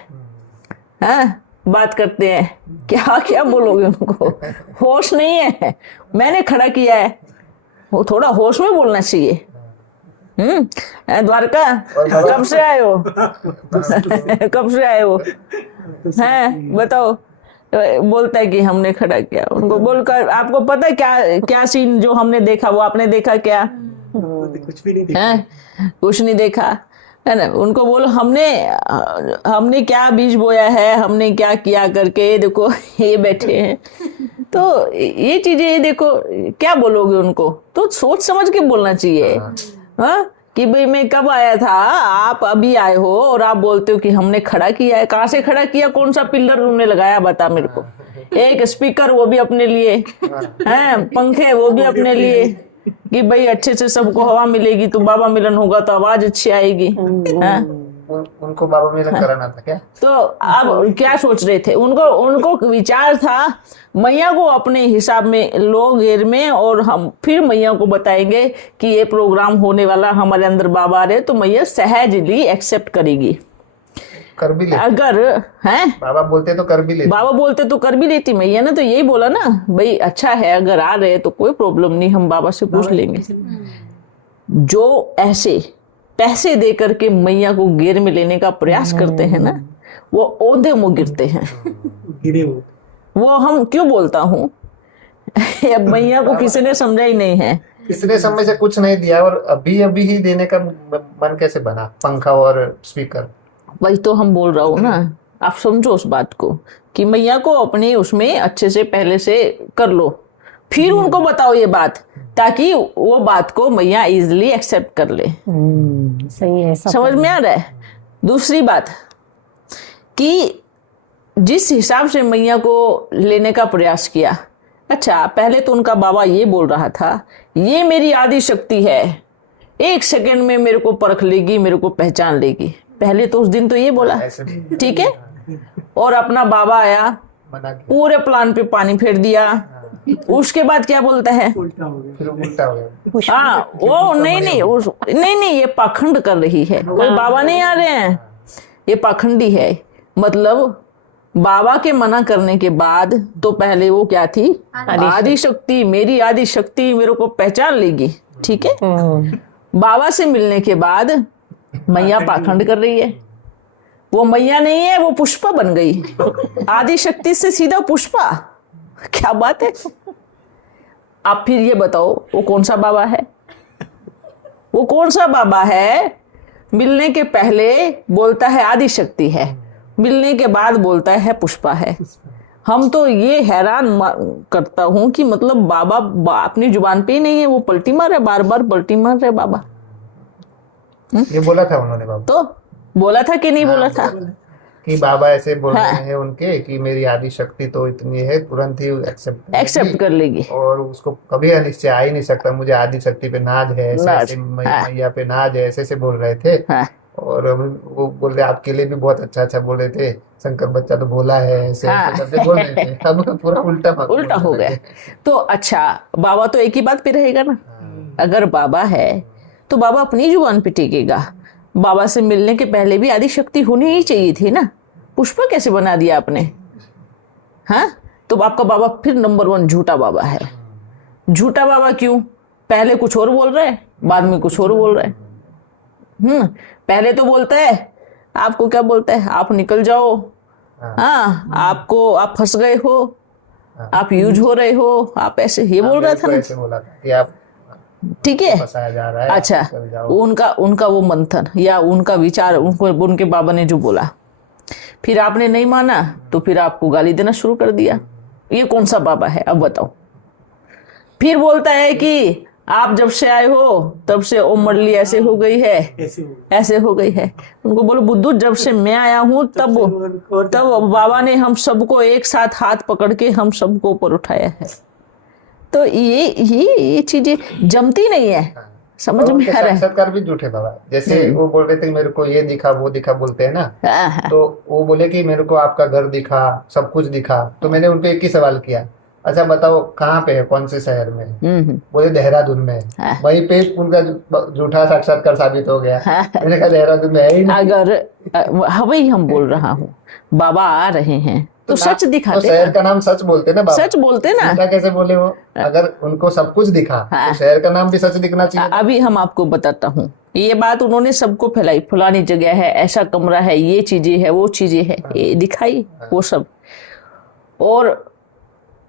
हाँ, बात करते हैं क्या क्या बोलोगे उनको? होश नहीं है, मैंने खड़ा किया है। वो थोड़ा होश में बोलना चाहिए। द्वारका कब से आए हो? कब से आए हो? हैं बताओ। बोलता है कि हमने खड़ा किया। उनको बोलकर आपको पता है क्या क्या सीन जो हमने देखा वो आपने देखा क्या? कुछ भी नहीं देखा। हैं? कुछ नहीं देखा, है ना? उनको बोलो हमने क्या बीज बोया है, हमने क्या किया करके देखो ये बैठे हैं। तो ये चीजें देखो क्या बोलोगे उनको? तो सोच समझ के बोलना चाहिए। हाँ, कि भाई मैं कब आया था, आप अभी आए हो और आप बोलते हो कि हमने खड़ा किया है। कहाँ से खड़ा किया? कौन सा पिलर तुमने लगाया बता मेरे को? एक स्पीकर वो भी अपने लिए, हैं? पंखे वो भी अपने लिए कि भाई अच्छे से सबको हवा मिलेगी तो बाबा मिलन होगा तो आवाज अच्छी आएगी। उनको बाबा मिलन कराना था क्या? तो अब क्या सोच रहे थे? उनको विचार था मैया को अपने हिसाब में लो घेर में, और हम फिर मैया को बताएंगे कि ये प्रोग्राम होने वाला, हमारे अंदर बाबा आ रहे, तो मैया सहजली एक्सेप्ट करेगी। कर भी लेती। अगर हैं बाबा बोलते तो कर भी लेती। बाबा बोलते तो कर भी लेती। मैया ने तो यही बोला ना, भाई अच्छा है अगर आ रहे तो कोई प्रॉब्लम नहीं, हम बाबा से पूछ लेंगे। जो ऐसे पैसे दे करके मैया को घेर में लेने का प्रयास करते हैं ना, वो औंधे मुंह गिरते हैं। गिरे वो हम क्यों बोलता हूँ अब मैया को किसी ने समझा ही नहीं है। इसने समय से कुछ नहीं दिया और अभी ही देने का मन कैसे बना? पंखा और स्पीकर। वही तो हम बोल रहा हूँ ना, आप समझो उस बात को कि मैया को अपने उसमें अच्छे से पहले से कर लो, फिर उनको बताओ ये बात, ताकि वो बात को मैया इजिली एक्सेप्ट कर ले। सही है, समझ में आ रहा है? दूसरी बात कि जिस हिसाब से मैया को लेने का प्रयास किया, अच्छा पहले तो उनका बाबा ये बोल रहा था ये मेरी आदि शक्ति है, 1 सेकंड में मेरे को परख लेगी, मेरे को पहचान लेगी। पहले तो उस दिन तो ये बोला, ठीक है। और अपना बाबा आया, पूरे प्लान पे पानी फेर दिया। उसके बाद क्या बोलता है? उल्टा हो गया। फिर उल्टा हो गया। हाँ, वो नहीं ये पाखंड कर रही है, कोई बाबा नहीं आ रहे हैं, ये पाखंडी है। मतलब बाबा के मना करने के बाद तो पहले वो क्या थी? आदि शक्ति, मेरी आदि शक्ति मेरे को पहचान लेगी, ठीक है। बाबा से मिलने के बाद मैया पाखंड कर रही है। वो मैया नहीं है, वो पुष्पा बन गई। आदि शक्ति से सीधा पुष्पा, क्या बात है। आप फिर ये बताओ वो कौन सा बाबा है? वो कौन सा बाबा है? मिलने के पहले बोलता है आदि शक्ति है, मिलने के बाद बोलता है पुष्पा है। हम तो ये हैरान करता हूं कि मतलब बाबा अपनी जुबान पे ही नहीं है, वो पलटी मार रहे, बार बार पलटी मार रहे बाबा। ये बोला था उन्होंने बाबा? तो बोला था कि नहीं बोला था? कि बाबा ऐसे बोल रहे हैं उनके कि मेरी आदि शक्ति तो इतनी है, तुरंत ही एक्सेप्ट कर लेगी। और उसको कभी अनिश्चय आ ही नहीं सकता, मुझे आदि शक्ति पे नाज है, ऐसे मैया पे नाज है, ऐसे बोल रहे थे। और वो बोल रहे आपके लिए भी बहुत अच्छा बोल रहे थे, शंकर बच्चा तो भोला है, ऐसे करके बोल रहे थे। अब पूरा उल्टा हो गया। तो अच्छा, बाबा तो एक ही बात पे रहेगा ना। अगर बाबा है तो बाबा अपनी जुबान पे टिकेगा। बाबा से मिलने के पहले भी आदि शक्ति होनी ही चाहिए थी ना। पुष्पा कैसे बना दिया आपने? हाँ, तो आपका बाबा फिर नंबर 1 झूठा बाबा है। झूठा बाबा क्यों? पहले कुछ और बोल रहे हैं, बाद में कुछ और बोल रहे हैं। पहले तो बोलता है, आपको क्या बोलता है, आप निकल जाओ, हाँ आप फंस गए हो, आप यूज हो रहे हो, आप ऐसे ये बोल रहा था ना कि आप ठीक है। फंसाया जा रहा है। अच्छा, उनका वो मंथन या उनका विचार, उनके बाबा ने जो बोला, फिर आपने नहीं माना तो फिर आपको गाली देना शुरू कर दिया। ये कौन सा बाबा है अब बताओ? फिर बोलता है कि आप जब से आए हो तब से ओम मुरली ऐसे हो गई है, ऐसे हो गई है। उनको बोलो बुद्धू, जब से मैं आया हूं तब बाबा ने हम सबको एक साथ हाथ पकड़ के हम सबको ऊपर उठाया है। तो ये चीजें जमती नहीं है, समझ में आ रहा है। साक्षात्कार भी झूठे बाबा, जैसे वो बोल रहे थे मेरे को ये दिखा वो दिखा बोलते हैं ना, तो वो बोले कि मेरे को आपका घर दिखा, सब कुछ दिखा। तो मैंने उनको एक ही सवाल किया, अच्छा बताओ कहाँ पे है, कौन से शहर में? बोले देहरादून में। वहीं पे उनका झूठा साक्षात्कार साबित हो गया। मैंने कहा देहरादून में है ही नहीं। अगर वही हम बोल रहा हूँ, बाबा आ रहे हैं तो सच दिखाते, तो शहर का नाम सच बोलते ना बाबा, सच बोलते ना। कैसे बोले वो? अगर उनको सब कुछ दिखा तो शहर का नाम भी सच दिखना चाहिए। अभी हम आपको बताता हूँ, ये बात उन्होंने सबको फैलाई, फलानी जगह है, ऐसा कमरा है, ये चीजें है, वो चीजें है, ये दिखाई वो सब। और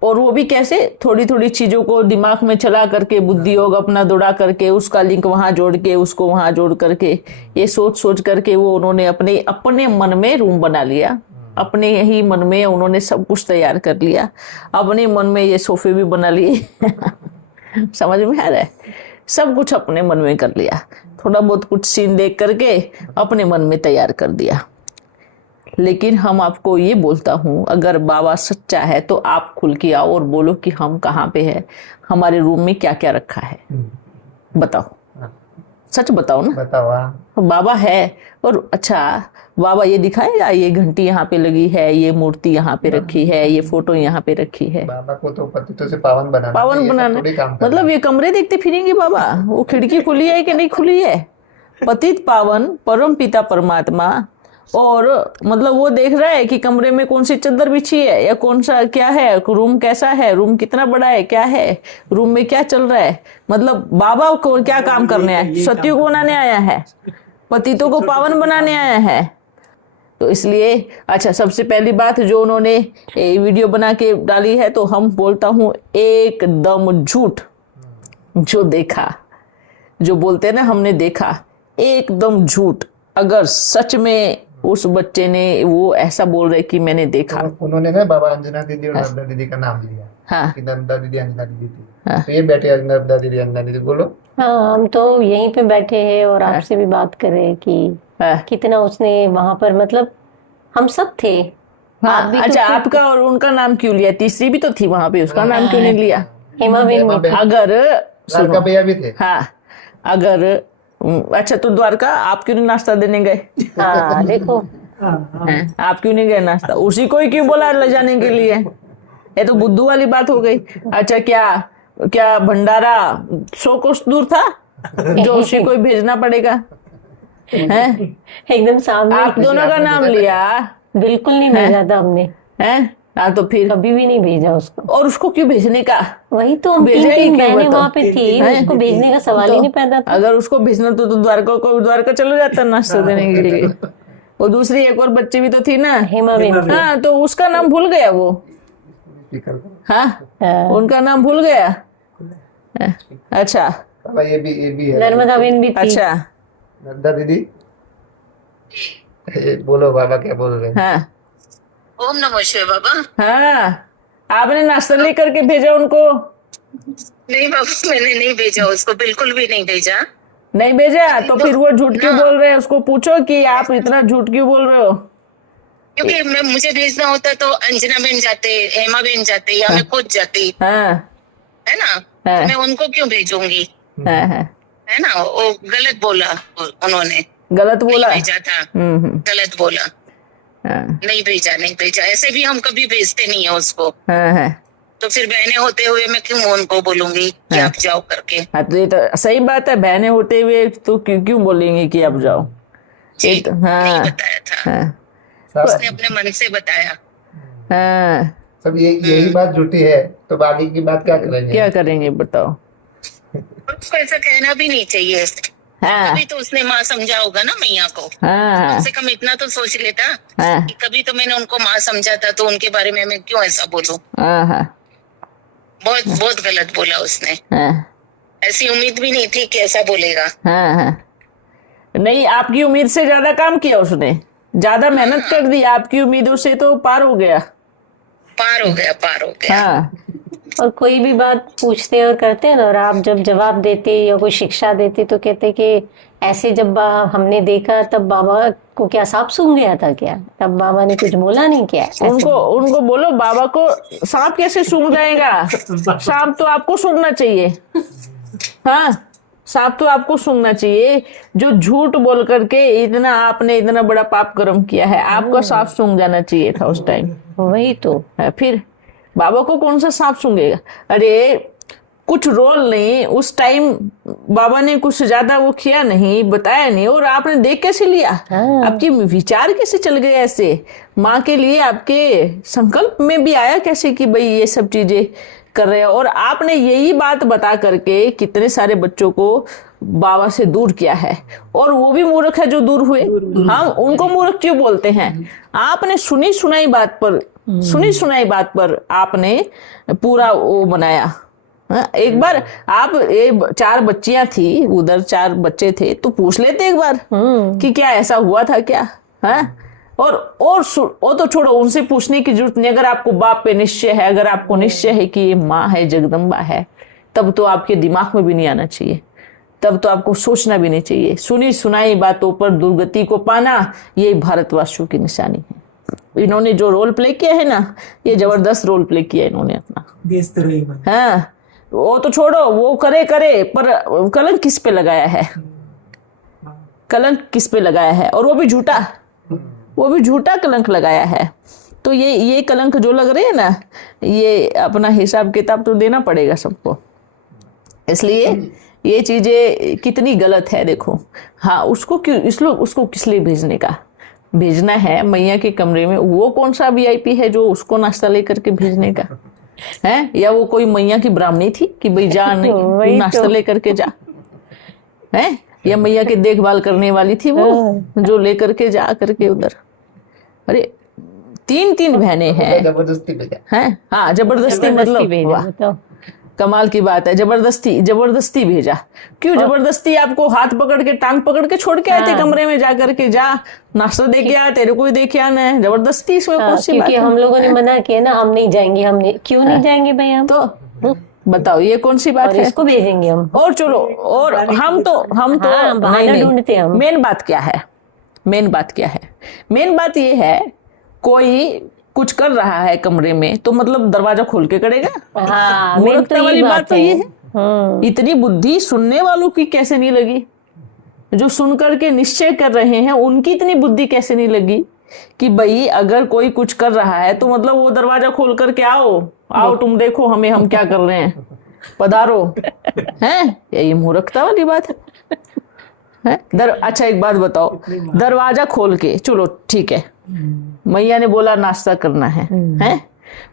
वो भी कैसे थोड़ी थोड़ी चीजों को दिमाग में चला करके, बुद्धि योग अपना दौड़ा करके, उसका लिंक वहां जोड़ के, उसको वहां जोड़ करके, ये सोच करके वो उन्होंने अपने मन में रूम बना लिया। अपने ही मन में उन्होंने सब कुछ तैयार कर लिया। अपने मन में ये सोफे भी बना लिए समझ में आ रहा है? सब कुछ अपने मन में कर लिया। थोड़ा बहुत कुछ सीन देख करके अपने मन में तैयार कर दिया। लेकिन हम आपको ये बोलता हूँ, अगर बाबा सच्चा है तो आप खुल के आओ और बोलो कि हम कहाँ पे है, हमारे रूम में क्या क्या रखा है, बताओ, सच बताओ ना। बताओ बाबा है। और अच्छा, बाबा ये दिखाएगा, ये घंटी यहाँ पे लगी है, ये मूर्ति यहाँ पे रखी है, ये फोटो यहाँ पे रखी है। बाबा को तो पतितों से पावन बनाना मतलब ये कमरे देखते फिरेंगे बाबा, वो खिड़की खुली है कि नहीं खुली है? पतित पावन परम पिता परमात्मा, और मतलब वो देख रहा है कि कमरे में कौन सी चादर बिछी है, या कौन सा क्या है, रूम कैसा है, रूम कितना बड़ा है, क्या है, रूम में क्या चल रहा है। मतलब बाबा को क्या काम करने आया? सत्य को बनाने आया है, पतितों को पावन बनाने आया है। तो इसलिए अच्छा, सबसे पहली बात जो उन्होंने वीडियो बना के डाली है, तो हम बोलता हूँ एकदम झूठ। जो देखा, जो बोलते हैं ना हमने देखा, एकदम झूठ। अगर सच में उस बच्चे ने वो ऐसा बोल रहे कि मैंने देखा, उन्होंने ना बाबा अंजना दीदी और नर्मदा दीदी का नाम लिया। हाँ, कि नर्मदा दीदी अंजना दीदी थी। तो ये बैठे नर्मदा दीदी अंजना दीदी, बोलो। हाँ, हम तो यहीं पे बैठे हैं और आपसे भी बात कर रहे हैं कि कितना उसने वहां पर, मतलब हम सब थे। हाँ, अच्छा, आपका और उनका नाम क्यों लिया? तीसरी भी तो थी वहां पे, उसका नाम क्यों नहीं लिया? हेमाबेन। अगर द्वारका भैया भी थे। हाँ, अगर अच्छा, तो द्वारका आप क्यों नहीं नाश्ता देने गए? हाँ, देखो आप क्यों नहीं गए नाश्ता? उसी को ही क्यों बोला ले जाने के लिए? ये तो बुद्धू वाली बात हो गई। अच्छा, क्या भंडारा 100 कोस दूर था जो उसी को ही भेजना पड़ेगा? हैं? एकदम सामने। आप दोनों का नाम लिया, बिल्कुल नहीं भेजा था हमने। हैं? हाँ, तो फिर कभी भी नहीं भेजा उसको। और उसको क्यों भेजने का? वही तो, हम 3 महीने वहाँ पे थी, उसको भेजने का सवाल ही नहीं पैदा था। अगर उसको भेजना तो द्वारका चलो जाता नाश्ता देने के लिए। वो दूसरी एक और बच्ची भी तो थी ना, हेमाबेन। हाँ, तो उसका नाम भूल गया वो। हाँ, उनका नाम भूल गया। अच्छा, ये भी है, नर्मदा बेन भी थी। अच्छा, नर्मदा दीदी, बोलो बाबा क्या बोल रहे हैं? हाँ, ओम नमः शिवाय बाबा। हाँ, आपने नाश्ता लेकर के भेजा उनको? नहीं बाबा, मैंने नहीं भेजा उसको, बिल्कुल भी नहीं भेजा। नहीं भेजा? तो फिर वो झूठ क्यों बोल रहे हैं? उसको पूछो कि आप इतना झूठ क्यों बोल रहे हो। क्योंकि मुझे भेजना होता तो अंजना बहन जाते, हेमा बहन जाते, या मैं खुद जाती, हाँ है ना। हाँ। तो मैं उनको क्यों भेजूंगी, हाँ हाँ। है ना। वो गलत बोला, उन्होंने गलत बोला। नहीं भेजा था, गलत बोला, हाँ नहीं भेजा। ऐसे भी हम कभी भेजते नहीं है उसको, हाँ हाँ। तो फिर बहनें होते हुए मैं क्यों उनको बोलूंगी कि हाँ। आप जाओ करके। हाँ तो ये तो सही बात है, बहनें होते हुए तो क्यों क्यों बोलेंगे कि आप जाओ। जी, ये तो हाँ नहीं बताया था, हाँ उसने अपने मन से बताया। हाँ। सब यही बात झूठी है, तो बाकी की बात क्या करेंगे? क्या करेंगे बताओ। उसको ऐसा कहना भी नहीं चाहिए। हाँ कभी तो उसने माँ समझा होगा ना मैया को, हाँ कम से कम इतना तो सोच लेता हाँ कि कभी तो मैंने उनको माँ समझा था, तो उनके बारे में मैं क्यों ऐसा बोलूं। हाँ हाँ बहुत बहुत गलत बोला उसने, हाँ ऐसी उम्मीद भी नहीं थी कि ऐसा बोलेगा। हाँ हाँ। नहीं, आपकी उम्मीद से ज्यादा काम किया उसने, ज्यादा मेहनत कर दी, आपकी उम्मीदों से तो पार हो गया। पार हो गया। हाँ और कोई भी बात पूछते और करते हैं ना, और आप जब जवाब देते या कोई शिक्षा देते तो कहते कि ऐसे जब हमने देखा तब बाबा को क्या सांप सूंघ गया था क्या, तब बाबा ने कुछ बोला नहीं क्या? उनको बोलो बाबा को सांप कैसे सूंघ जाएगा, सांप तो आपको सूंघना चाहिए। हाँ, सांप तो आपको सूंघना चाहिए। जो झूठ बोल करके आपने इतना बड़ा पाप कर्म किया है, आपका सांप सूंघ जाना चाहिए था उस टाइम। वही तो फिर बाबा को कौन सा सांप सूंघेगा। अरे कुछ रोल नहीं उस टाइम, बाबा ने कुछ ज्यादा वो किया नहीं, बताया नहीं, और आपने देख कैसे लिया। आपके विचार कैसे चल गए ऐसे, माँ के लिए आपके संकल्प में भी आया कैसे कि भाई ये सब चीजें कर रहे हैं। और आपने यही बात बता करके कितने सारे बच्चों को बाबा से दूर किया है, और वो भी मूर्ख है जो दूर हुए। हम उनको मूर्ख क्यों बोलते हैं? आपने सुनी सुनाई बात पर आपने पूरा वो बनाया। एक बार आप 4 बच्चियां थी उधर, 4 बच्चे थे, तो पूछ लेते एक बार कि क्या ऐसा हुआ था क्या। और वो तो छोड़ो, उनसे पूछने की जरूरत नहीं। अगर आपको बाप पे निश्चय है, अगर आपको निश्चय है कि ये माँ है, जगदम्बा है, तब तो आपके दिमाग में भी नहीं आना चाहिए, तब तो आपको सोचना भी नहीं चाहिए। सुनी सुनाई बातों पर दुर्गति को पाना, ये भारतवासियों की निशानी है। इन्होंने जो रोल प्ले किया है ना, ये जबरदस्त रोल प्ले किया इन्होंने अपना। देशद्रोही बना। हाँ, वो तो छोड़ो, वो करे पर कलंक किस पे लगाया है, कलंक किस पे लगाया है, और वो भी झूठा कलंक लगाया है। तो ये कलंक जो लग रहे हैं ना, ये अपना हिसाब किताब तो देना पड़ेगा सबको। इसलिए ये चीजें कितनी गलत है देखो। हाँ, उसको किस लिए भेजना है मैया के कमरे में? वो कौन सा VIP है जो उसको नाश्ता लेकर के भेजने का है? या वो कोई मैया की ब्राह्मणी थी कि भाई जा नहीं नाश्ता लेकर के जा है? या मैया के देखभाल करने वाली थी वो जो लेकर के जा करके उधर? अरे 3 बहनें हैं, जबरदस्ती भेजा हैं? हाँ, जबरदस्ती मतलब वाह, कमाल की बात है। जबरदस्ती भेजा। क्यों जबरदस्ती? आपको हाथ पकड़ के, टांग पकड़ के छोड़ के आए थे कमरे में, जा करके जा नाश्ता दे के आ, तेरे को ही दे के आना है। जबरदस्ती इसमें कौन सी बात है? क्योंकि हम लोगों ने मना किया ना, हम नहीं जाएंगे, क्यों नहीं जाएंगे भाई हम? तो बताओ ये कौन सी बात है? इसको भेजेंगे हम। और चलो, और हम तो बहाना ढूंढते हैं हम। मेन बात क्या है? मेन बात ये है, कोई कुछ कर रहा है कमरे में तो मतलब दरवाजा खोल के करेगा? हाँ, मूर्खता वाली बात तो ये है। इतनी बुद्धि सुनने वालों की कैसे नहीं लगी? जो सुन करके निश्चय कर रहे हैं उनकी इतनी बुद्धि कैसे नहीं लगी कि भाई अगर कोई कुछ कर रहा है तो मतलब वो दरवाजा खोल करके आओ तुम देखो हम क्या कर रहे हैं, पधारो। हैं? यही मूर्खता वाली बात है। अच्छा एक बात बताओ, दरवाजा खोल के, चलो ठीक है, मैया ने बोला नाश्ता करना है, हैं?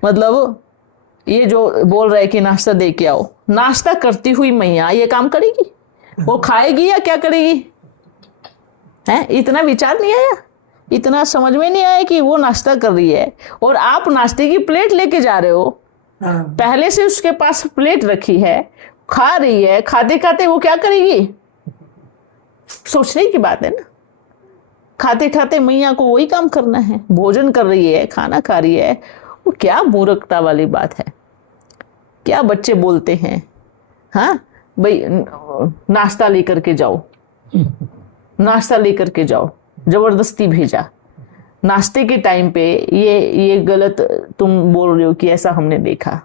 मतलब ये जो बोल रहे कि नाश्ता दे के आओ, नाश्ता करती हुई मैया ये काम करेगी? वो खाएगी या क्या करेगी? हैं? इतना विचार नहीं आया, इतना समझ में नहीं आया कि वो नाश्ता कर रही है और आप नाश्ते की प्लेट लेके जा रहे हो। पहले से उसके पास प्लेट रखी है, खा रही है, खाते खाते वो क्या करेगी? सोचने की बात है ना। खाते खाते मैया को वही काम करना है, भोजन कर रही है, खाना खा रही है। वो क्या मूर्खता वाली बात है, क्या बच्चे बोलते हैं। हाँ भाई, नाश्ता लेकर के जाओ, जबरदस्ती भेजा। नाश्ते के टाइम पे ये गलत तुम बोल रहे हो कि ऐसा हमने देखा।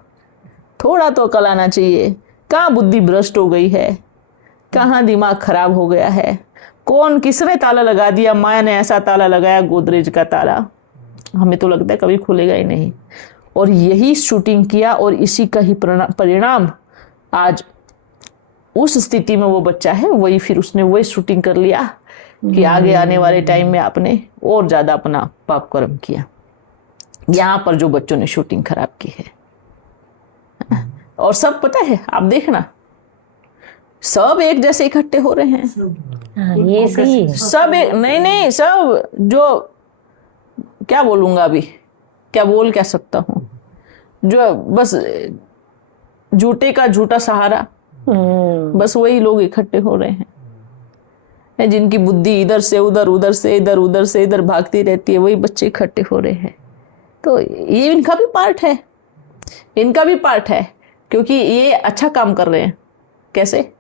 थोड़ा तो अकल आना चाहिए। कहाँ बुद्धि भ्रष्ट हो गई है, कहाँ दिमाग खराब हो गया है, कौन किसने ताला लगा दिया? माया ने ऐसा ताला लगाया, गोदरेज का ताला, हमें तो लगता है कभी खुलेगा ही नहीं। और यही शूटिंग किया और इसी का ही परिणाम आज उस स्थिति में वो बच्चा है। वही फिर उसने वही शूटिंग कर लिया कि आगे आने वाले टाइम में आपने और ज्यादा अपना पाप कर्म किया। यहाँ पर जो बच्चों ने शूटिंग खराब की है, और सब पता है, आप देखना सब एक जैसे इकट्ठे हो रहे हैं। हाँ, ये सही है। सब एक, नहीं सब जो, क्या बोलूंगा अभी, क्या बोल क्या सकता हूँ, जो बस झूठे का झूठा सहारा, बस वही लोग इकट्ठे हो रहे हैं। जिनकी बुद्धि इधर से उधर, उधर से इधर, उधर से इधर भागती रहती है, वही बच्चे इकट्ठे हो रहे हैं। तो ये इनका भी पार्ट है, इनका भी पार्ट है, क्योंकि ये अच्छा काम कर रहे हैं। कैसे?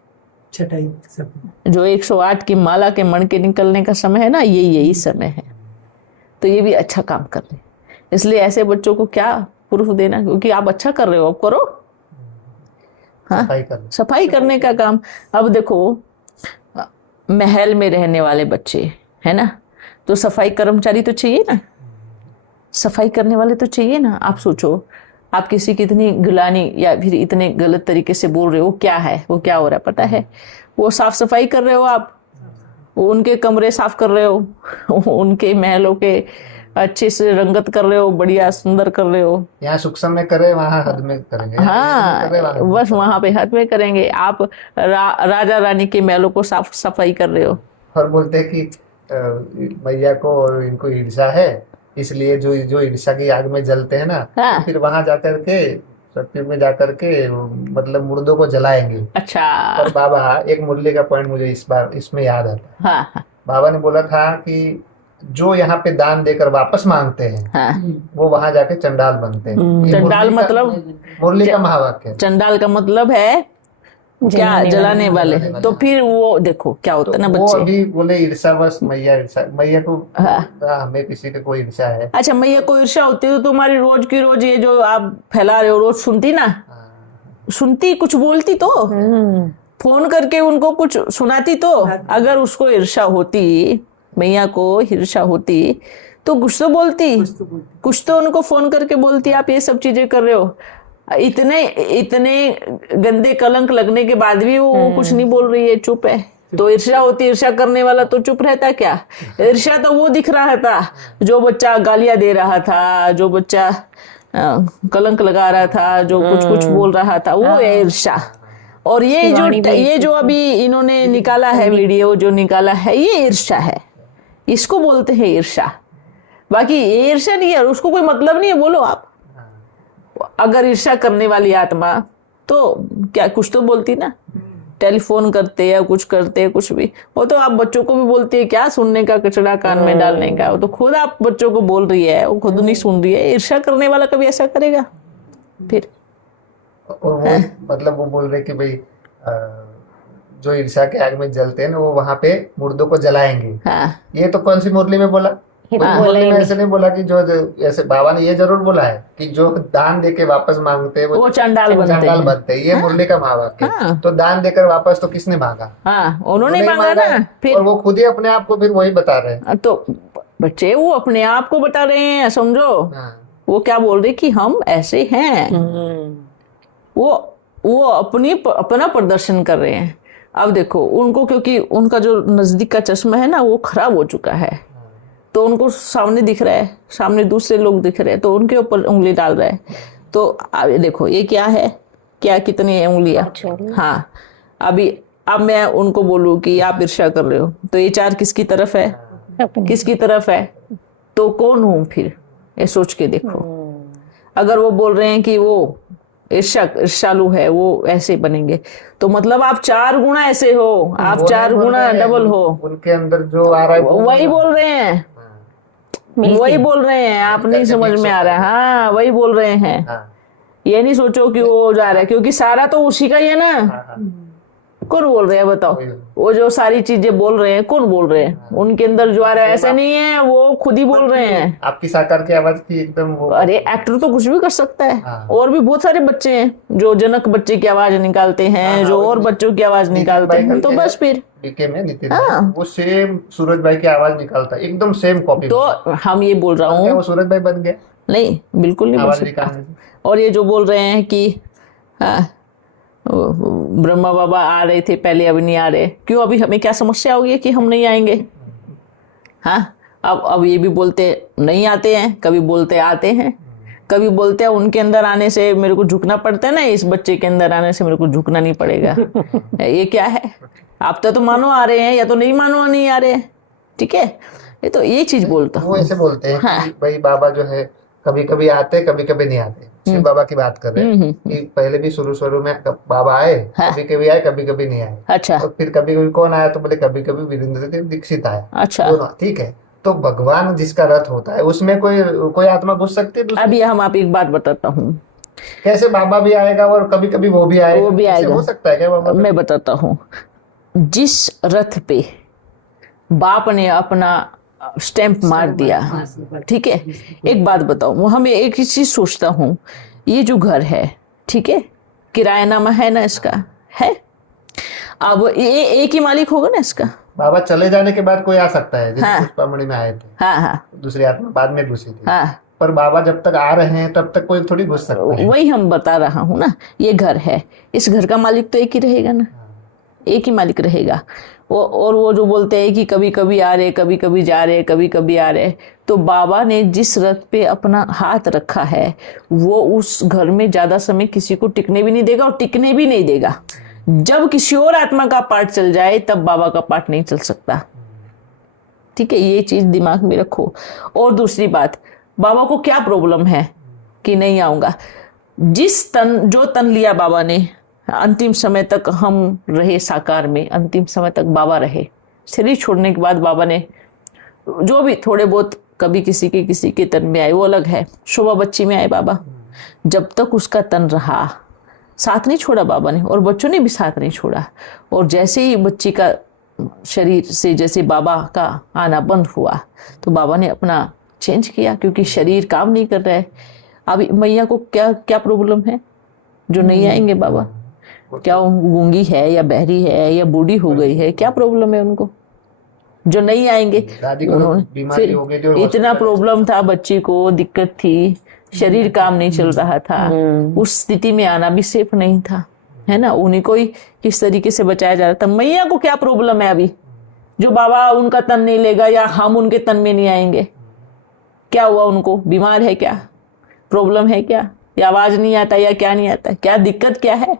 छटाई सब, जो 108 की माला के मण के निकलने का समय है ना, यही समय है। तो ये भी अच्छा काम कर रहे हैं। इसलिए ऐसे बच्चों को क्या प्रूफ देना, क्योंकि आप अच्छा कर रहे हो, अब करो। हाँ, सफाई करने का काम। अब देखो, महल में रहने वाले बच्चे है ना, तो सफाई कर्मचारी तो चाहिए ना, सफाई करने वाले तो चाहिए ना। आप सोचो, आप किसी की इतनी गिलानी या फिर इतने गलत तरीके से बोल रहे हो, क्या है वो, क्या हो रहा है पता है? वो साफ सफाई कर रहे हो आप, वो उनके कमरे साफ कर रहे हो, उनके महलों के अच्छे से रंगत कर रहे हो, बढ़िया सुंदर कर रहे हो। यहाँ सूक्ष्म में करे, वहाँ हद में करेंगे। हाँ, बस वहां पे हद में करेंगे। आप राजा रानी के महलों को साफ सफाई कर रहे हो। और बोलते हैं कि मैया को और इनको ईर्ष्या है, इसलिए जो ईर्ष्या की आग में जलते हैं ना, हाँ। तो फिर वहां जाकर के सत्युग में जाकर के मतलब मुर्दों को जलाएंगे। अच्छा। और बाबा, एक मुरली का पॉइंट मुझे इस बार इसमें याद आता है। हाँ, बाबा ने बोला था कि जो यहाँ पे दान देकर वापस मांगते हैं, हाँ। वो वहां जाके चंडाल बनते हैं। ये चंडाल मतलब मुरली का महावाक्य है। चंडाल का मतलब है क्या? जलाने वाले। तो फिर वो देखो क्या होता है ना वो बच्चे। अभी बोले ईर्ष्यावश मैया को, हमें किसी के कोई ईर्ष्या है। अच्छा, मैया को ईर्ष्या होती है तो तुम्हारी रोज की रोज ये जो आप फैला रहे हो, रोज सुनती ना, सुनती, कुछ बोलती तो, फोन करके उनको कुछ सुनाती तो। अगर उसको ईर्ष्या होती, मैया को ईर्ष्या होती, तो कुछ तो बोलती, कुछ तो उनको फोन करके बोलती, आप ये सब चीजें कर रहे हो। इतने गंदे कलंक लगने के बाद भी वो कुछ नहीं बोल रही है, चुप है। तो ईर्ष्या होती, ईर्ष्या करने वाला तो चुप रहता क्या? ईर्ष्या तो वो दिख रहा था जो बच्चा गालियां दे रहा था, जो बच्चा कलंक लगा रहा था, जो कुछ बोल रहा था, वो है ईर्ष्या। और ये जो अभी इन्होंने निकाला है, वीडियो जो निकाला है, ये ईर्ष्या है, इसको बोलते हैं ईर्ष्या। बाकी ये ईर्ष्या नहीं है, उसको कोई मतलब नहीं है। बोलो आप, अगर ईर्ष्या करने वाली आत्मा तो क्या कुछ तो बोलती ना, टेलीफोन करते या कुछ करते, कुछ भी। वो तो आप बच्चों को भी बोलती है, क्या सुनने का कचड़ा कान में डालने का। वो तो खुद आप बच्चों को बोल रही है, वो खुद नहीं सुन रही है। ईर्ष्या करने वाला कभी ऐसा करेगा? फिर और वो मतलब वो बोल रहे कि भाई जो ईर्ष्या के आग में जलते हैं ना, वो वहां पे मुर्दों को जलाएंगे। हाँ। ये तो कौन सी मुरली में बोला? मुरली में ऐसे नहीं बोला कि जो ऐसे बाबा ने ये जरूर बोला है कि जो दान देके वापस मांगते हैं वो चंडाल बनते हैं। ये मुरली का महावाक्य। हाँ। तो दान देकर वापस तो किसने मांगा? हाँ, उन्होंने मांगा ना। फिर और वो खुद ही अपने आप को फिर वही बता रहे हैं। तो बच्चे वो अपने आप को बता रहे हैं, समझो। वो क्या बोल रहे कि हम ऐसे हैं, वो अपना प्रदर्शन कर रहे हैं। अब देखो उनको, क्योंकि उनका जो नजदीक का चश्मा है ना, वो खराब हो चुका है, तो उनको सामने दिख रहा है, सामने दूसरे लोग दिख रहे हैं, तो उनके ऊपर उंगली डाल रहा है। तो अब देखो ये क्या है, क्या कितनी उंगलियां। हाँ, अब मैं उनको बोलूं कि आप ईर्ष्या कर रहे हो, तो ये 4 किसकी तरफ है? किसकी तरफ है? तो कौन हूं फिर? ये सोच के देखो। अगर वो बोल रहे हैं कि वो ईर्ष्यालु है, वो ऐसे बनेंगे, तो मतलब आप 4 गुना ऐसे हो, आप 4 गुना डबल हो। उनके अंदर जो आ रहा है वही बोल रहे हैं, वही बोल रहे हैं। आप नहीं समझ में आ रहा है। हाँ, वही बोल रहे हैं। ये नहीं सोचो कि वो जा रहा है, क्योंकि सारा तो उसी का ही है ना। कौन बोल रहे हैं बताओ? वो जो सारी चीजें बोल रहे हैं कौन बोल रहे हैं? उनके अंदर जो आ रहा है ऐसा नहीं है, वो खुद ही बोल रहे हैं। आपकी साकार की आवाज की एकदम वो। अरे एक्टर तो कुछ भी कर सकता है। हाँ। और भी बहुत सारे बच्चे हैं जो जनक बच्चे की आवाज निकालते हैं, जो और बच्चों की आवाज निकालते हैं। तो बस फिर डीके में नितिन हाँ। वो सेम सूरज भाई की आवाज निकालता है, एकदम सेम कॉपी। तो हम ये बोल रहा क्या हूँ, वो सूरज भाई बन गया नहीं बिल्कुल नहीं बोल आवाज सकता। निकालने से? और ये जो बोल रहे हैं कि हाँ, ब्रह्मा बाबा आ रहे थे पहले, अब नहीं आ रहे, क्यों? अभी हमें क्या समस्या होगी कि हम नहीं आएंगे? हाँ, अब ये भी बोलते नहीं आते हैं, कभी बोलते आते हैं, कभी बोलते हैं उनके अंदर आने से मेरे को झुकना पड़ता है ना, इस बच्चे के अंदर आने से मेरे को झुकना नहीं पड़ेगा। ये क्या है? आप तो मानो आ रहे हैं या तो नहीं मानो नहीं आ रहे हैं। ठीक है, ये तो ये चीज बोलता वो ऐसे बोलते हैं हाँ। कि भाई बाबा जो है कभी कभी आते कभी कभी नहीं आते। शिव बाबा की बात कर रहे हैं कि पहले भी शुरू में बाबा आए, हाँ। कभी कभी आए कभी कभी नहीं आए। अच्छा और फिर कभी कभी कौन आया तो बोले कभी कभी वीरेंद्र देव दीक्षित आया। अच्छा। दोनों ठीक है। तो भगवान जिसका रथ होता है उसमें कोई आत्मा घुस सकती है दूसरी? अभी हम आप एक बात बताता हूँ, कैसे बाबा भी आएगा और कभी कभी वो भी आएगा? वो भी ऐसे आएगा। हो सकता है क्या बाबा? मैं बताता हूँ। जिस रथ पे बाप ने अपना स्टैंप मार दिया, ठीक है, एक बात बताओ, वो हमें एक ही चीज सोचता हूँ, ये जो घर है, ठीक है, किरायानामा है ना इसका, है, अब ये एक ही मालिक होगा ना इसका। बाबा चले जाने के बाद कोई आ सकता है, जैसे हाँ। पुष्पामणि में आए थे, हाँ हाँ दूसरी आत्मा बाद में घुसी थी। हाँ, पर बाबा जब तक आ रहे हैं तब तक कोई थोड़ी घुस सकता है। वही हम बता रहा हूँ ना, ये घर है, इस घर का मालिक तो एक ही रहेगा ना, एक ही मालिक रहेगा। और वो जो बोलते हैं कि कभी कभी आ रहे, कभी कभी जा रहे, कभी कभी आ रहे, तो बाबा ने जिस रथ पे अपना हाथ रखा है वो उस घर में ज्यादा समय किसी को टिकने भी नहीं देगा और टिकने भी नहीं देगा। जब किसी और आत्मा का पार्ट चल जाए तब बाबा का पार्ट नहीं चल सकता। ठीक है, ये चीज दिमाग में रखो। और दूसरी बात, बाबा को क्या प्रॉब्लम है कि नहीं आऊंगा? जो तन लिया बाबा ने, अंतिम समय तक हम रहे साकार में, अंतिम समय तक बाबा रहे। शरीर छोड़ने के बाद बाबा ने जो भी थोड़े बहुत कभी किसी के तन में आए, वो अलग है। शोभा बच्ची में आए बाबा, जब तक उसका तन रहा साथ नहीं छोड़ा बाबा ने, और बच्चों ने भी साथ नहीं छोड़ा। और जैसे ही बच्ची का शरीर से जैसे बाबा का आना बंद हुआ तो बाबा ने अपना चेंज किया, क्योंकि शरीर काम नहीं कर रहा है। अब मैया को क्या क्या प्रॉब्लम है जो नहीं आएंगे बाबा? क्या गूंगी है या बहरी है या बूढ़ी हो गई है? क्या प्रॉब्लम है उनको जो नहीं आएंगे? दादी को उन्होंने बीमारी फिर हो गई थी और इतना प्रॉब्लम था, बच्ची को दिक्कत थी, शरीर काम नहीं चल रहा था, उस स्थिति में आना भी सेफ नहीं था, है ना। उन्हीं को ही किस तरीके से बचाया जा रहा था। मैया को क्या प्रॉब्लम है अभी जो बाबा उनका तन नहीं लेगा या हम उनके तन में नहीं आएंगे? क्या हुआ उनको? बीमार है क्या? प्रॉब्लम है क्या? या आवाज नहीं आता या क्या नहीं आता? क्या दिक्कत क्या है?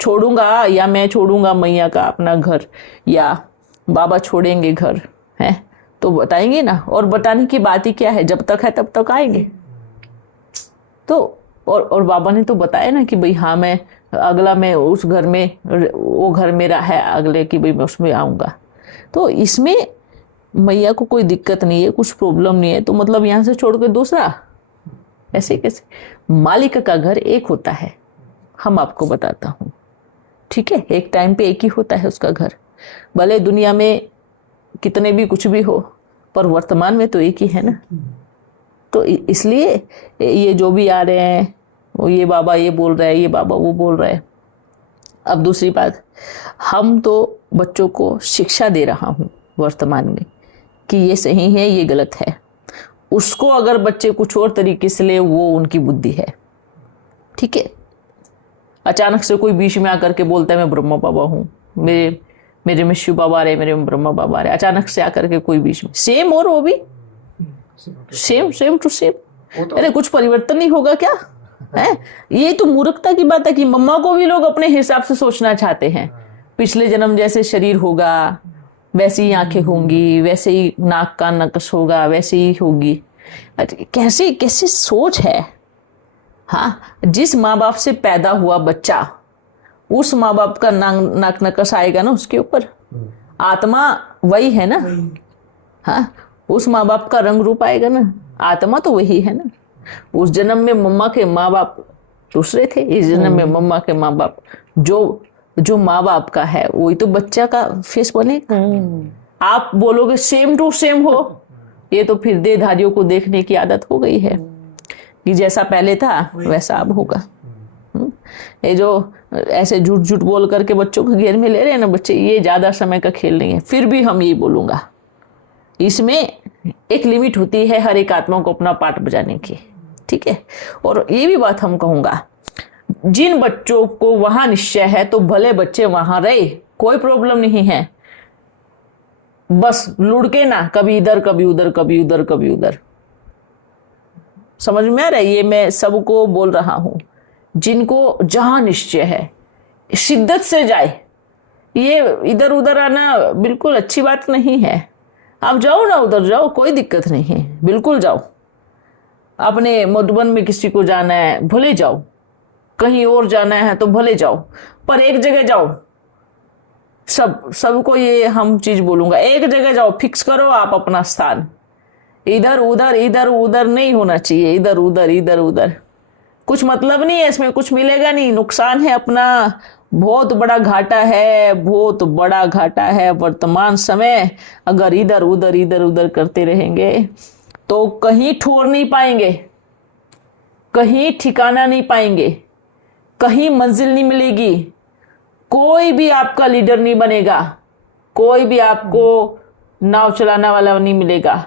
छोड़ूंगा या मैं छोड़ूंगा मैया का अपना घर, या बाबा छोड़ेंगे घर, है तो बताएंगे ना। और बताने की बात ही क्या है, जब तक है तब तक आएंगे। तो और बाबा ने तो बताया ना कि भाई हाँ मैं अगला, मैं उस घर में, वो घर मेरा है अगले की, भाई मैं उसमें आऊंगा। तो इसमें मैया को कोई दिक्कत नहीं है, कुछ प्रॉब्लम नहीं है। तो मतलब यहाँ से छोड़ के दूसरा ऐसे कैसे? मालिक का घर एक होता है, हम आपको बताता हूँ, ठीक है। एक टाइम पे एक ही होता है उसका घर, भले दुनिया में कितने भी कुछ भी हो, पर वर्तमान में तो एक ही है ना। तो इसलिए ये जो भी आ रहे हैं, वो ये बाबा ये बोल रहा है, ये बाबा वो बोल रहा है। अब दूसरी बात, हम तो बच्चों को शिक्षा दे रहा हूँ वर्तमान में कि ये सही है ये गलत है। उसको अगर बच्चे कुछ और तरीके से ले, वो उनकी बुद्धि है, ठीक है। अचानक से कोई बीच में आकर के बोलता है मैं ब्रह्मा बाबा हूँ, मेरे में शिव बाबा रहे, मेरे में ब्रह्मा बाबा रहे, अचानक से आकर के कोई बीच में सेम, और वो भी सेम टू सेम। अरे कुछ परिवर्तन नहीं होगा क्या? है ये तो मूर्खता की बात है कि मम्मा को भी लोग अपने हिसाब से सोचना चाहते हैं। पिछले जन्म जैसे शरीर होगा वैसी ही आंखें होंगी, वैसे ही नाक का नक्श होगा, वैसे ही होगी। कैसी कैसी सोच है। हाँ, जिस माँ बाप से पैदा हुआ बच्चा, उस माँ बाप का नाक नक्श आएगा ना उसके ऊपर। आत्मा वही है ना। हाँ, उस माँ बाप का रंग रूप आएगा ना, आत्मा तो वही है ना। उस जन्म में मम्मा के माँ बाप दूसरे थे, इस जन्म में मम्मा के माँ बाप जो जो माँ बाप का है वही तो बच्चा का फेस बनेगा। आप बोलोगे सेम टू सेम हो, ये तो फिर देहधारियों को देखने की आदत हो गई है कि जैसा पहले था वैसा अब होगा। ये जो ऐसे झूठ झूठ बोल करके बच्चों को घेर में ले रहे हैं ना बच्चे, ये ज्यादा समय का खेल नहीं है। फिर भी हम यही बोलूंगा, इसमें एक लिमिट होती है हर एक आत्मा को अपना पार्ट बजाने की, ठीक है। और ये भी बात हम कहूंगा, जिन बच्चों को वहां निश्चय है तो भले बच्चे वहां रहे, कोई प्रॉब्लम नहीं है, बस लुढ़के ना कभी इधर कभी उधर कभी उधर कभी उधर। समझ में आ रहा है? ये मैं सबको बोल रहा हूं, जिनको जहां निश्चय है शिद्दत से जाए। ये इधर उधर आना बिल्कुल अच्छी बात नहीं है। आप जाओ ना, उधर जाओ, कोई दिक्कत नहीं है, बिल्कुल जाओ। अपने मधुबन में किसी को जाना है भले जाओ, कहीं और जाना है तो भले जाओ, पर एक जगह जाओ। सबको ये हम चीज बोलूंगा, एक जगह जाओ, फिक्स करो आप अपना स्थान। इधर उधर नहीं होना चाहिए, इधर उधर कुछ मतलब नहीं है इसमें, कुछ मिलेगा नहीं, नुकसान है अपना। बहुत बड़ा घाटा है, बहुत बड़ा घाटा है वर्तमान समय। अगर इधर उधर करते रहेंगे तो कहीं ठोर नहीं पाएंगे, कहीं ठिकाना नहीं पाएंगे, कहीं मंजिल नहीं मिलेगी, कोई भी आपका लीडर नहीं बनेगा, कोई भी आपको नाव चलाने वाला नहीं मिलेगा।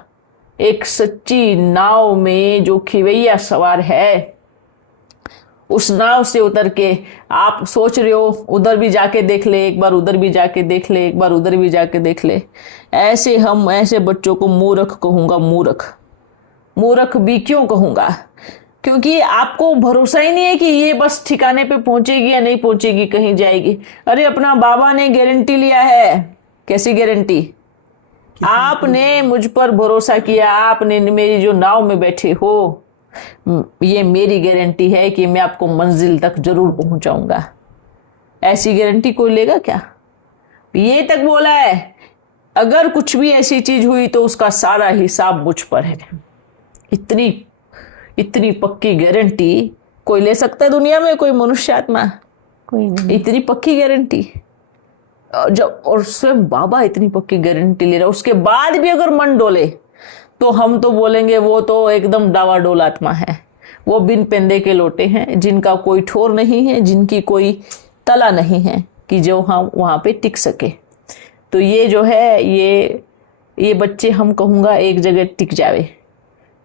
एक सच्ची नाव में जो खिवैया सवार है, उस नाव से उतर के आप सोच रहे हो उधर भी जाके देख ले, एक बार उधर भी जाके देख ले, एक बार उधर भी जाके देख ले। ऐसे बच्चों को मूर्ख कहूंगा। मूर्ख भी क्यों कहूंगा? क्योंकि आपको भरोसा ही नहीं है कि ये बस ठिकाने पे पहुंचेगी या नहीं पहुंचेगी, कहीं जाएगी। अरे अपना बाबा ने गारंटी लिया है। कैसी गारंटी? आपने मुझ पर भरोसा किया, आपने मेरी जो नाव में बैठे हो, ये मेरी गारंटी है कि मैं आपको मंजिल तक जरूर पहुंचाऊंगा। ऐसी गारंटी कोई लेगा क्या? ये तक बोला है, अगर कुछ भी ऐसी चीज हुई तो उसका सारा हिसाब मुझ पर है। इतनी पक्की गारंटी कोई ले सकता है दुनिया में? कोई मनुष्य आत्मा? कोई नहीं। इतनी पक्की गारंटी जब, और स्वयं बाबा इतनी पक्की गारंटी ले रहा है, उसके बाद भी अगर मन डोले तो हम तो बोलेंगे वो तो एकदम डावाडोल आत्मा है। वो बिन पेंदे के लोटे हैं, जिनका कोई ठोर नहीं है, जिनकी कोई तला नहीं है कि जो हम वहां पे टिक सके। तो ये जो है ये बच्चे हम कहूंगा एक जगह टिक जावे,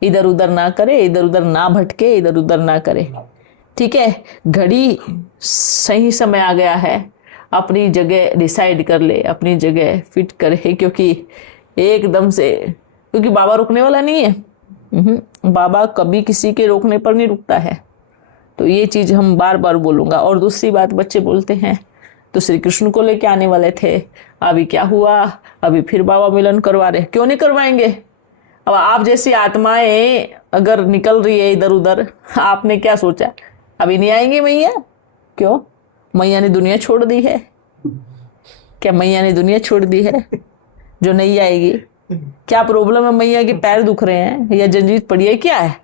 इधर उधर ना करे, इधर उधर ना भटके, इधर उधर ना करे, ठीक है। घड़ी सही समय आ गया है, अपनी जगह डिसाइड कर ले, अपनी जगह फिट करे, क्योंकि एकदम से, क्योंकि बाबा रुकने वाला नहीं है। बाबा कभी किसी के रोकने पर नहीं रुकता है। तो ये चीज हम बार बार बोलूंगा। और दूसरी बात, बच्चे बोलते हैं तो श्री कृष्ण को लेके आने वाले थे, अभी क्या हुआ, अभी फिर बाबा मिलन करवा रहे। क्यों नहीं करवाएंगे? अब आप जैसी आत्माएं अगर निकल रही है इधर उधर, आपने क्या सोचा अभी नहीं आएंगे मैया? क्यों? मैया ने दुनिया छोड़ दी है क्या? मैया ने दुनिया छोड़ दी है जो नहीं आएगी? क्या प्रॉब्लम है? मैया के पैर दुख रहे हैं या जंजीर पड़ी है, क्या है?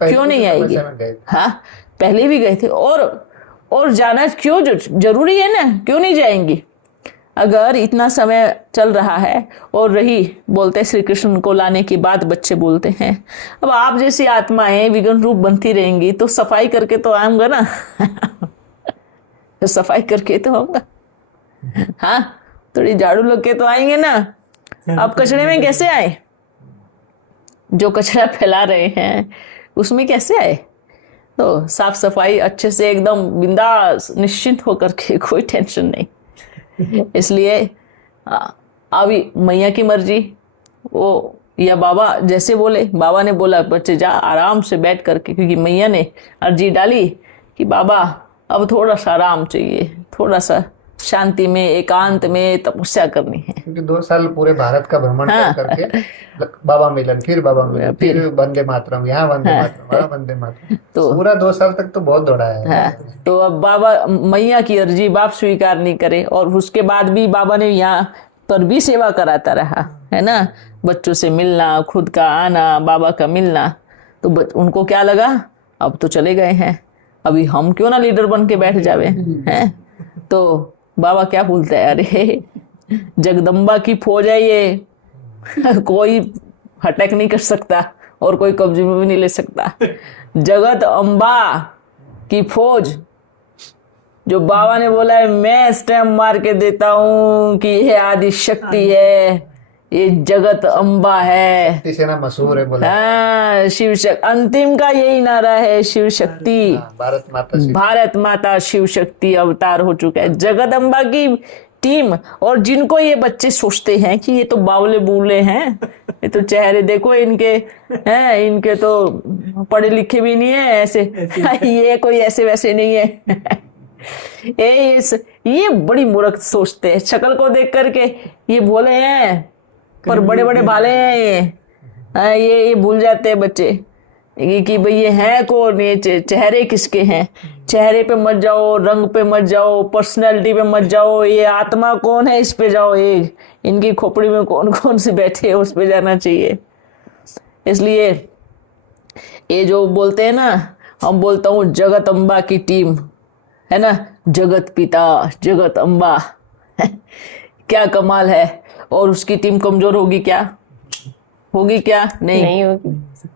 क्यों नहीं आएगी? हाँ, पहले भी गए थे। और जाना क्यों जरूरी है ना? क्यों नहीं जाएंगी? अगर इतना समय चल रहा है और रही, बोलते श्री कृष्ण को लाने की बात बच्चे बोलते हैं, अब आप जैसी आत्माएं विघ्न रूप बनती रहेंगी तो सफाई करके तो आऊंगा ना। सफाई करके तो आऊंगा, हाँ, थोड़ी झाड़ू लग के तो आएंगे ना। अब कचरे में कैसे आए? जो कचरा फैला रहे हैं उसमें कैसे आए? तो साफ सफाई अच्छे से एकदम बिंदास निश्चिंत होकर के, कोई टेंशन नहीं। इसलिए अभी मैया की मर्जी, वो या बाबा जैसे बोले, बाबा ने बोला बच्चे जा आराम से बैठ करके, क्योंकि मैया ने अर्जी डाली कि बाबा अब थोड़ा सा आराम चाहिए, थोड़ा सा शांति में, एकांत में तपस्या करनी है। क्योंकि 2 साल पूरे भारत का भ्रमण करके बाबा मिलन, फिर बाबा मिलन, फिर वंदे मातरम, यहाँ वंदे मातरम, वहाँ वंदे मातरम, तो पूरा 2 साल तक तो बहुत दौड़ा है। तो अब बाबा मैया की अर्जी बाप स्वीकार नहीं करे, और उसके बाद भी बाबा ने यहाँ पर भी सेवा कराता रहा है ना, बच्चों से मिलना, खुद का आना, बाबा का मिलना। तो उनको क्या लगा, अब तो चले गए हैं, अभी हम क्यों ना लीडर बन के बैठ जावे हैं। तो बाबा क्या बोलते हैं, अरे जगदम्बा की फौज है ये, कोई अटैक नहीं कर सकता और कोई कब्जे में भी नहीं ले सकता। जगत अम्बा की फौज, जो बाबा ने बोला है मैं स्टैम्प मार के देता हूं कि यह आदि शक्ति है, ये जगत अम्बा है। शक्ति से ना मशहूर है बोला। हाँ, शिव शक्ति, अंतिम का यही नारा है, शिव शक्ति। भारत माता शिव। भारत माता शिव शक्ति अवतार हो चुका है जगत अम्बा की टीम। और जिनको ये बच्चे सोचते हैं कि ये तो बावले बूले हैं, ये तो चेहरे देखो इनके हैं, इनके तो पढ़े लिखे भी नहीं है ऐसे, ये कोई ऐसे वैसे नहीं है। ये बड़ी मूर्ख सोचते हैं, शक्ल को देख करके ये भोले हैं पर बड़े बड़े भाले हैं। ये भूल जाते हैं बच्चे कि भाई ये है कौन, ये चेहरे किसके हैं। चेहरे पे मत जाओ, रंग पे मत जाओ, पर्सनालिटी पे मत जाओ, ये आत्मा कौन है इस पे जाओ, ये इनकी खोपड़ी में कौन कौन से बैठे हैं उस पे जाना चाहिए। इसलिए ये जो बोलते हैं ना, हम बोलता हूँ जगत अम्बा की टीम है ना, जगत पिता जगत अम्बा क्या कमाल है। और उसकी टीम कमजोर होगी क्या, होगी क्या, नहीं होगी।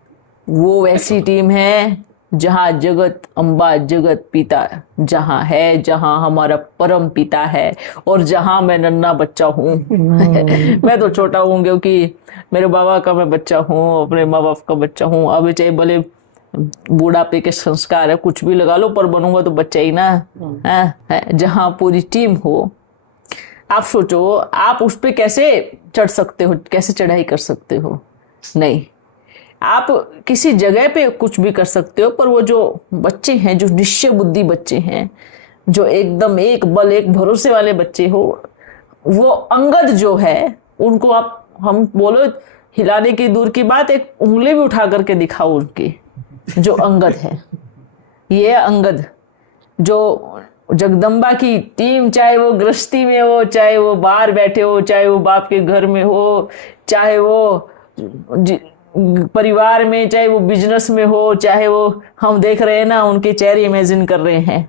वो वैसी टीम है जहां जगत अम्बा जगत पिता जहां है, जहां हमारा परम पिता है, और जहां मैं नन्हा बच्चा हूँ। मैं तो छोटा हूँ क्योंकि मेरे बाबा का मैं बच्चा हूँ, अपने माँ बाप का बच्चा हूँ। अब चाहे भले बूढ़ापे के संस्कार है, कुछ भी लगा लो, पर बनूंगा तो बच्चा ही ना है। जहां पूरी टीम हो, आप सोचो आप उस पे कैसे चढ़ सकते हो, कैसे चढ़ाई कर सकते हो। नहीं, आप किसी जगह पे कुछ भी कर सकते हो, पर वो जो बच्चे हैं, जो निश्चय बुद्धि बच्चे हैं, जो एकदम एक बल एक भरोसे वाले बच्चे हो, वो अंगद जो है उनको आप, हम बोलो हिलाने की दूर की बात, एक उंगली भी उठा करके दिखाओ उनकी, जो अंगद है। ये अंगद जो जगदम्बा की टीम, चाहे वो गृहस्थी में हो, चाहे वो बाहर बैठे हो, चाहे वो बाप के घर में हो, चाहे वो परिवार में, चाहे वो बिजनेस में हो, चाहे वो हम देख रहे हैं ना उनके चेहरे इमेजिन कर रहे हैं,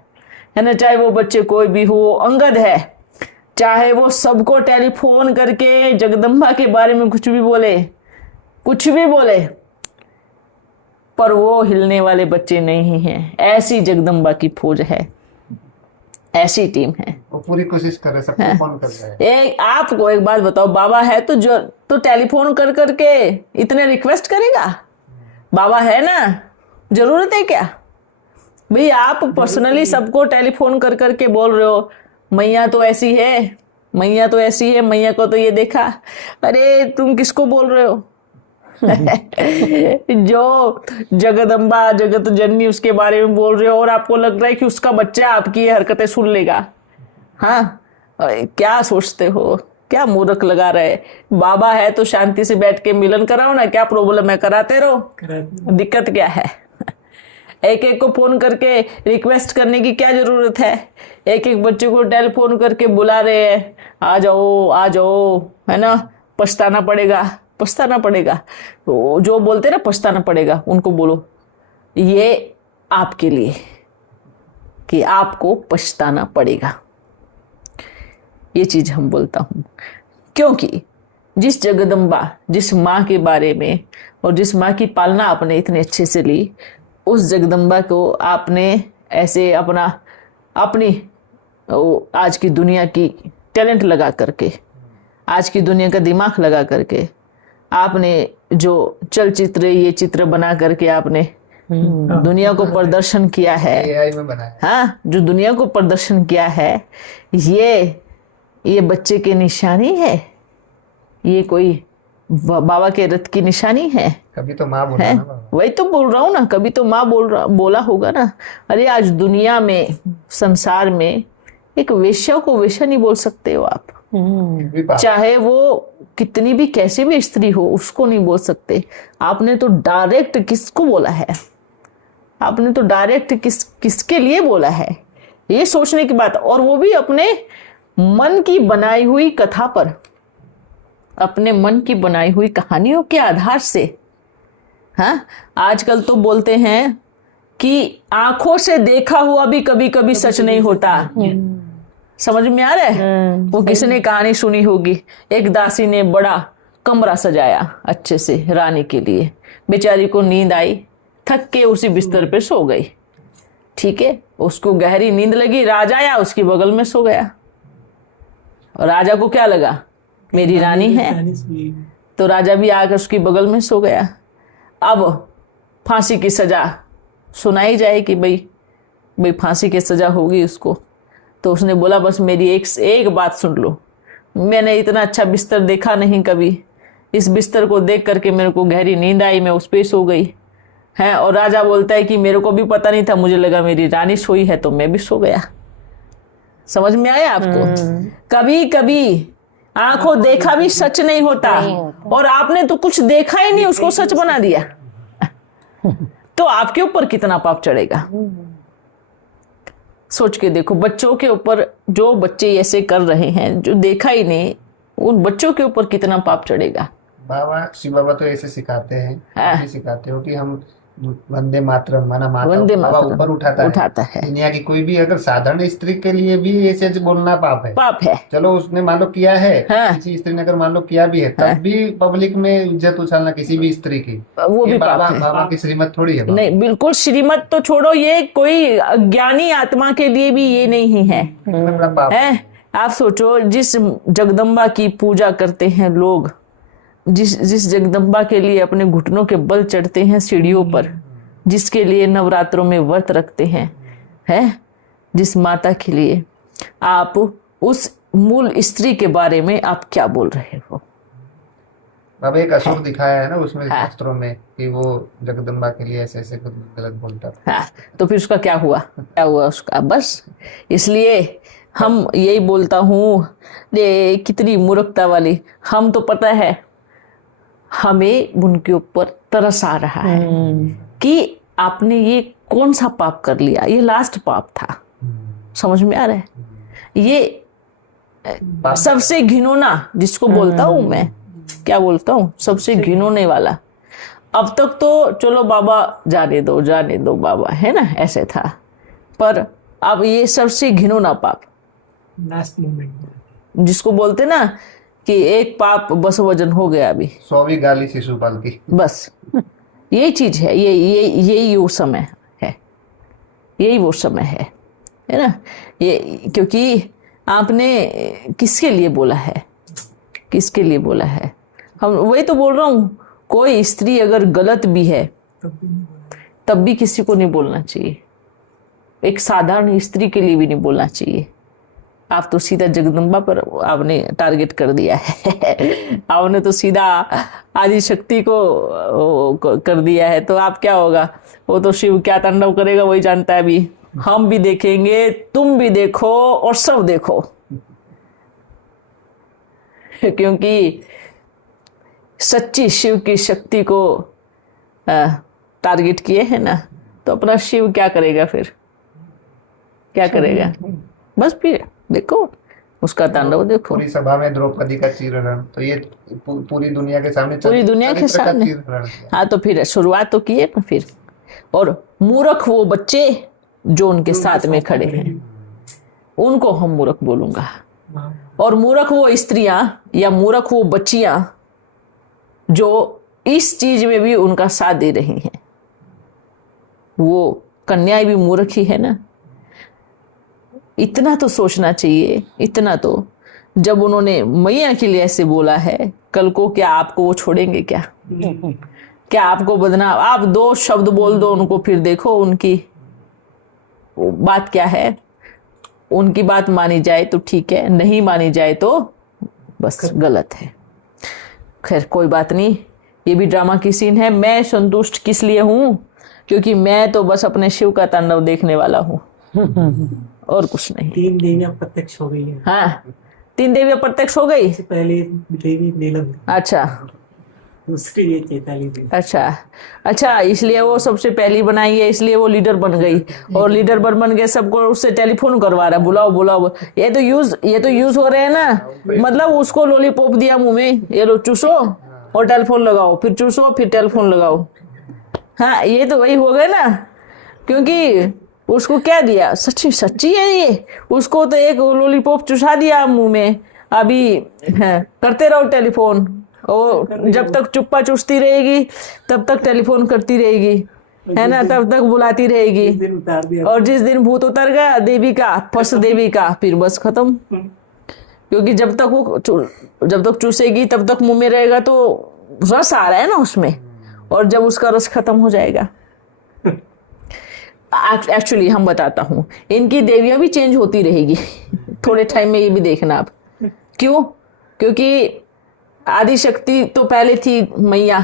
है ना, चाहे वो बच्चे कोई भी हो, अंगद है। चाहे वो सबको टेलीफोन करके जगदम्बा के बारे में कुछ भी बोले, कुछ भी बोले, पर वो हिलने वाले बच्चे नहीं हैं। ऐसी जगदम्बा की फौज है, ऐसी टीम है। वो पूरी कोशिश कर रहे, सबको फोन कर रहे हैं। आपको एक बात बताओ, बाबा है तो जो तो टेलीफोन कर करके इतने रिक्वेस्ट करेगा? बाबा है ना, जरूरत है क्या भाई? आप पर्सनली सबको टेलीफोन कर करके बोल रहे हो मैया तो ऐसी है, मैया तो ऐसी है, मैया को तो ये देखा। अरे तुम किसको बोल रहे हो? जो जगदम्बा जगत जननी उसके बारे में बोल रहे हो, और आपको लग रहा है कि उसका बच्चा आपकी हरकतें सुन लेगा। हाँ, क्या सोचते हो, क्या मूर्ख लगा रहे। बाबा है तो शांति से बैठ के मिलन कराओ ना, क्या प्रॉब्लम है, कराते रहो, दिक्कत क्या है। एक एक को फोन करके रिक्वेस्ट करने की क्या जरूरत है? एक एक बच्चे को टेलीफोन करके बुला रहे हैं, आ जाओ आ जाओ, है ना। पछताना पड़ेगा, पछताना पड़ेगा। तो जो बोलते ना पछताना पड़ेगा, उनको बोलो ये आपके लिए, कि आपको पछताना पड़ेगा। ये चीज हम बोलता हूं, क्योंकि जिस जगदम्बा, जिस माँ के बारे में और जिस माँ की पालना आपने इतने अच्छे से ली, उस जगदम्बा को आपने ऐसे अपनी आज की दुनिया की टैलेंट लगा करके, आज की दुनिया का दिमाग लगा करके आपने जो चलचित्र, ये चित्र बना करके आपने दुनिया को प्रदर्शन किया है। AI में बनाया। हाँ, जो दुनिया को प्रदर्शन किया है, ये बच्चे की निशानी है, ये कोई बाबा के रथ की निशानी है। कभी तो माँ बोला है, ना बाबा। वही तो बोल रहा हूँ ना, कभी तो माँ बोला होगा ना। अरे आज दुनिया में, संसार में एक वेश्या को वेश्या नहीं बोल सकते हो आप, चाहे वो कितनी भी कैसे भी स्त्री हो, उसको नहीं बोल सकते। आपने तो डायरेक्ट किसको बोला है? आपने तो डायरेक्ट किसके लिए बोला है? ये सोचने की बात, और वो भी अपने मन की बनाई हुई कथा पर, अपने मन की बनाई हुई कहानियों के आधार से। हाँ, आजकल तो बोलते हैं कि आंखों से देखा हुआ भी कभी कभी सच नहीं होता। समझ में आ रहा है? वो किसने कहानी सुनी होगी, एक दासी ने बड़ा कमरा सजाया अच्छे से रानी के लिए, बेचारी को नींद आई, थक के उसी बिस्तर पे सो गई। ठीक है, उसको गहरी नींद लगी, राजा आया उसके बगल में सो गया। और राजा को क्या लगा, मेरी रानी है, तो राजा भी आकर उसके बगल में सो गया। अब फांसी की सजा सुनाई जाए कि भाई फांसी की सजा होगी उसको। तो उसने बोला बस मेरी एक बात सुन लो, मैंने इतना अच्छा बिस्तर देखा नहीं कभी, इस बिस्तर को देख करके मेरे को गहरी नींद आई, मैं उस पे सो गई है। और राजा बोलता है कि मेरे को भी पता नहीं था, मुझे लगा मेरी रानी सोई है तो मैं भी सो गया। समझ में आया आपको? कभी कभी आंखों देखा भी सच नहीं होता, और आपने तो कुछ देखा ही नहीं उसको सच बना दिया, तो आपके ऊपर कितना पाप चढ़ेगा? सोच के देखो, बच्चों के ऊपर, जो बच्चे ऐसे कर रहे हैं जो देखा ही नहीं, उन बच्चों के ऊपर कितना पाप चढ़ेगा? बाबा शिव बाबा तो ऐसे सिखाते हैं, हाँ। ऐसे सिखाते हो कि हम वंदे मातरम माना वंदे बाबा मातरम ऊपर उठाता है। दुनिया की कोई भी अगर साधारण स्त्री के लिए भी ऐसे बोलना पाप है। पाप है। चलो उसने मान लो किया है, हाँ। किसी स्त्री ने अगर मान लो किया भी है, तब भी पब्लिक में इज्जत उछालना किसी भी स्त्री की, वो भी बाबा पाप है। बाबा की श्रीमत थोड़ी है। नहीं, बिल्कुल श्रीमत तो छोड़ो, ये कोई ज्ञानी आत्मा के लिए भी ये नहीं है, इतना बड़ा पाप है? आप सोचो, जिस जगदम्बा की पूजा करते हैं लोग, जिस जगदम्बा के लिए अपने घुटनों के बल चढ़ते हैं सीढ़ियों पर, जिसके लिए नवरात्रों में व्रत रखते हैं, जिस माता के लिए, आप उस मूल स्त्री के बारे में आप क्या बोल रहे हो? बाबा एक असुर दिखाया है ना उसमें शास्त्रों में कि वो जगदम्बा के लिए ऐसे ऐसे कुछ गलत बोलता था। तो फिर उसका क्या हुआ? क्या हुआ उसका? बस इसलिए हम यही बोलता हूँ, ये कितनी मूर्खता वाली, हम तो पता है हमें उनके ऊपर तरस आ रहा है कि आपने ये कौन सा पाप कर लिया, ये लास्ट पाप था। समझ में आ रहा है? ये सबसे घिनौना, जिसको बोलता हूं मैं, क्या बोलता हूँ, सबसे घिनौने वाला। अब तक तो चलो बाबा जाने दो बाबा, है ना, ऐसे था, पर अब ये सबसे घिनौना पाप, लास्ट मोमेंट, जिसको बोलते ना कि एक पाप बस वजन हो गया अभी, 100वीं गाली शिशुपाल की, बस यही चीज है। यही वो समय है, यही वो समय है ना? ये क्योंकि आपने किसके लिए बोला है, किसके लिए बोला है? हम वही तो बोल रहा हूँ, कोई स्त्री अगर गलत भी है तब भी किसी को नहीं बोलना चाहिए, एक साधारण स्त्री के लिए भी नहीं बोलना चाहिए। आप तो सीधा जगदम्बा पर आपने टारगेट कर दिया है आपने तो सीधा आदि शक्ति को कर दिया है, तो आप क्या होगा? वो तो शिव क्या तांडव करेगा वही जानता है। अभी हम भी देखेंगे, तुम भी देखो और सब देखो क्योंकि सच्ची शिव की शक्ति को टारगेट किए है ना, तो अपना शिव क्या करेगा फिर? क्या करेगा? बस फिर देखो उसका तांडव देखो। पूरी सभा में द्रौपदी का चीरहरण, तो ये पूरी दुनिया के सामने, पूरी दुनिया के सामने। हाँ, तो फिर शुरुआत तो किए ना फिर। और मूर्ख वो बच्चे जो उनके साथ में खड़े हैं, उनको हम मूर्ख बोलूंगा। और मूर्ख वो स्त्रियां या मूर्ख वो बच्चियां जो इस चीज में भी उनका साथ दे रही हैं, वो कन्याएं भी मूर्ख ही है ना। इतना तो सोचना चाहिए, इतना तो, जब उन्होंने मैया के लिए ऐसे बोला है, कल को क्या आपको वो छोड़ेंगे क्या? क्या आपको बदनाम, आप 2 शब्द बोल दो उनको, फिर देखो उनकी बात क्या है। उनकी बात मानी जाए तो ठीक है, नहीं मानी जाए तो बस गलत है। खैर कोई बात नहीं, ये भी ड्रामा की सीन है। मैं संतुष्ट किस लिए हूं? क्योंकि मैं तो बस अपने शिव का तांडव देखने वाला हूं और कुछ नहीं। 3 देवियां प्रत्यक्ष हो गई है। हाँ, 3 देवियां प्रत्यक्ष हो गई। इससे पहले देवी नीलम, अच्छा, दूसरी ये चैताली देवी। अच्छा, इसलिए वो सबसे पहली बनाई है, इसलिए वो लीडर बन गई। और लीडर बन गए, सबको उससे टेलीफोन करवा रहा, बुलाओ। ये तो यूज हो रहे हैं ना। मतलब उसको लॉलीपॉप दिया मुंह में, ये लो चूसो और टेलीफोन लगाओ, फिर चूसो फिर टेलीफोन लगाओ। हाँ, ये तो वही हो गए ना। क्योंकि उसको क्या दिया, सच्ची सच्ची है ये, उसको तो एक लॉलीपॉप चुसा दिया मुंह में, अभी है, करते रहो टेलीफोन, और जब तक चुप्पा चुसती रहेगी तब तक टेलीफोन करती रहेगी, है ना, तब तक बुलाती रहेगी। इस दिन उतार दिया। और जिस दिन भूत उतर गया देवी का, फर्स्ट देवी का, फिर बस खत्म। क्योंकि जब तक चूसेगी तब तक मुंह में रहेगा, तो रस आ रहा है ना उसमें, और जब उसका रस खत्म हो जाएगा, एक्चुअली हम बताता हूँ, इनकी देवियां भी चेंज होती रहेगी थोड़े टाइम में, ये भी देखना आप। क्यों? क्योंकि आदि शक्ति तो पहले थी मैया,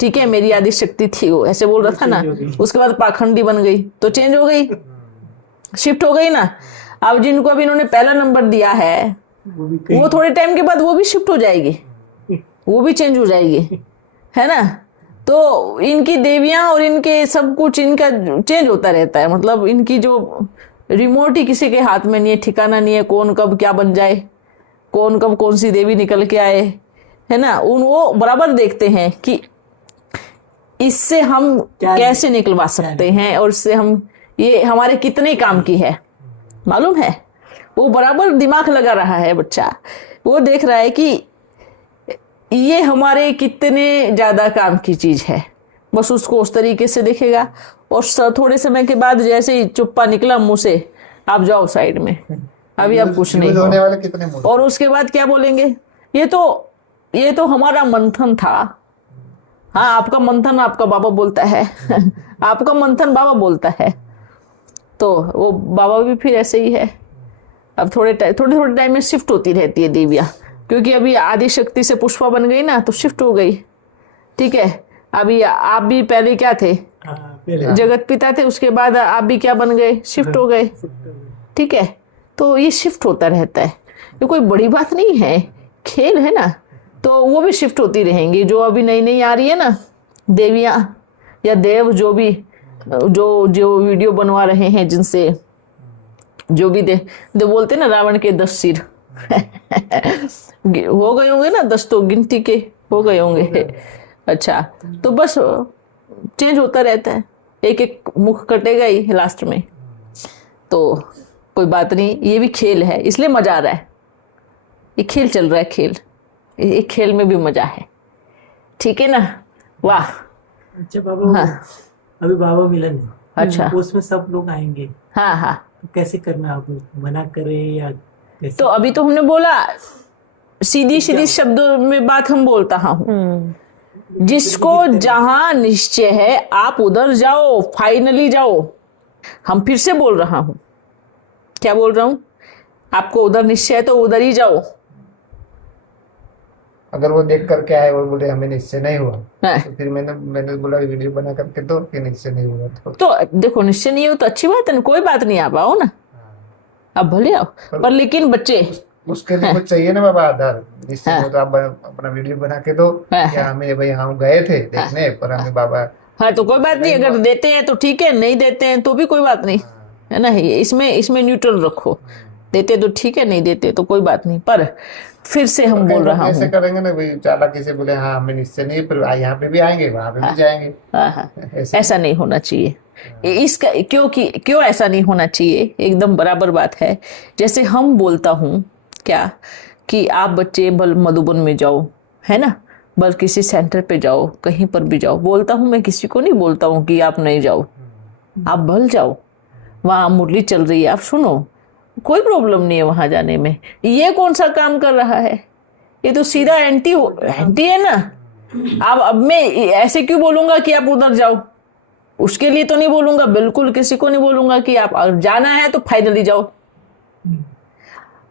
ठीक है, मेरी आदि शक्ति थी, वो ऐसे बोल रहा था ना, उसके बाद पाखंडी बन गई तो चेंज हो गई, शिफ्ट हो गई ना। अब जिनको अभी इन्होंने पहला नंबर दिया है, वो थोड़े टाइम के बाद वो भी शिफ्ट हो जाएगी, वो भी चेंज हो जाएगी, है ना। तो इनकी देवियां और इनके सब कुछ इनका चेंज होता रहता है, मतलब इनकी जो रिमोट ही किसी के हाथ में नहीं है, ठिकाना नहीं है, कौन कब क्या बन जाए, कौन कब कौन सी देवी निकल के आए, है ना। वो बराबर देखते हैं कि इससे हम कैसे निकलवा सकते हैं, और इससे हम ये हमारे कितने काम की है, मालूम है। वो बराबर दिमाग लगा रहा है बच्चा, वो देख रहा है कि ये हमारे कितने ज्यादा काम की चीज है, बस उसको उस तरीके से देखेगा। और थोड़े समय के बाद जैसे ही चुप्पा निकला मुंह से, आप जाओ साइड में, अभी आप कुछ नहीं होने हो। वाले कितने मूड। और उसके बाद क्या बोलेंगे, ये तो हमारा मंथन था। हाँ, आपका मंथन आपका बाबा बोलता है आपका मंथन बाबा बोलता है, तो वो बाबा भी फिर ऐसे ही है। अब थोड़े टाइम में शिफ्ट होती रहती है देवियां, क्योंकि अभी आदि शक्ति से पुष्पा बन गई ना, तो शिफ्ट हो गई, ठीक है। अभी आप भी पहले क्या थे, जगत पिता थे, उसके बाद आप भी क्या बन गए, शिफ्ट हो गए, ठीक है। तो ये शिफ्ट होता रहता है, ये कोई बड़ी बात नहीं है, खेल है ना। तो वो भी शिफ्ट होती रहेंगी, जो अभी नई नई आ रही है ना देवियां या देव, जो भी जो वीडियो बनवा रहे हैं, जिनसे जो भी दे बोलते ना रावण के 10 सिर हो गए होंगे ना, 10 तो गिनती के हो गए होंगे। अच्छा, तो बस चेंज होता रहता है, एक एक मुख कटेगा ही लास्ट में, तो कोई बात नहीं, ये भी खेल है, इसलिए मजा आ रहा है, ये खेल चल रहा है, खेल, एक खेल में भी मजा है, ठीक है ना। वाह। अच्छा बाबा, हाँ। अभी बाबा मिलन है, अच्छा। उसमें सब लोग आएंगे, हाँ हाँ, तो कैसे करना, आप मना करें या कैसे? तो अभी तो हमने बोला, सीधी शब्दों में बात हम बोलता हूँ, जिसको जहां निश्चय है आप उधर जाओ, फाइनली जाओ। हम फिर से बोल रहा हूं, क्या बोल रहा हूं, आपको उधर निश्चय है तो उधर ही जाओ। अगर वो देख करके आए और बोले हमें निश्चय नहीं हुआ, तो फिर मैंने बोला वीडियो बना करके तो फिर निश्चय नहीं हुआ, तो देखो, निश्चय नहीं हो तो अच्छी बात है ना, कोई बात नहीं, आप आओ ना, अब भले आओ, पर लेकिन बच्चे उसके लिए कुछ चाहिए ना बाबा, आधार। निश्चय हो तो आप अपना वीडियो बना के दो, या हमें भाई हम गए थे देखने, पर हमें बाबा। हाँ, तो कोई बात नहीं, अगर देते हैं तो ठीक है, नहीं देते हैं तो भी कोई बात नहीं, है ना। इसमें न्यूट्रल रखो, देते तो ठीक है, नहीं देते तो कोई बात नहीं। पर फिर से हम बोल रहा हूँ, ऐसे करेंगे ना भाई, चालाकी से बोले हाँ हमें निश्चय नहीं, फिर यहाँ पे भी आएंगे, वहां पे भी जाएंगे। ऐसा नहीं होना चाहिए। इसका क्यों ऐसा नहीं होना चाहिए, एकदम बराबर बात है। जैसे हम बोलता हूँ क्या कि आप बच्चे बल मधुबन में जाओ, है ना, बल किसी सेंटर पे जाओ, कहीं पर भी जाओ, बोलता हूँ मैं, किसी को नहीं बोलता हूँ कि आप नहीं जाओ, आप भल जाओ, वहां मुरली चल रही है, आप सुनो, कोई प्रॉब्लम नहीं है वहां जाने में। ये कौन सा काम कर रहा है, ये तो सीधा एंटी है ना। अब मैं ऐसे क्यों बोलूंगा कि आप उधर जाओ, उसके लिए तो नहीं बोलूंगा, बिल्कुल किसी को नहीं बोलूंगा कि आप जाना है तो फाइनली जाओ।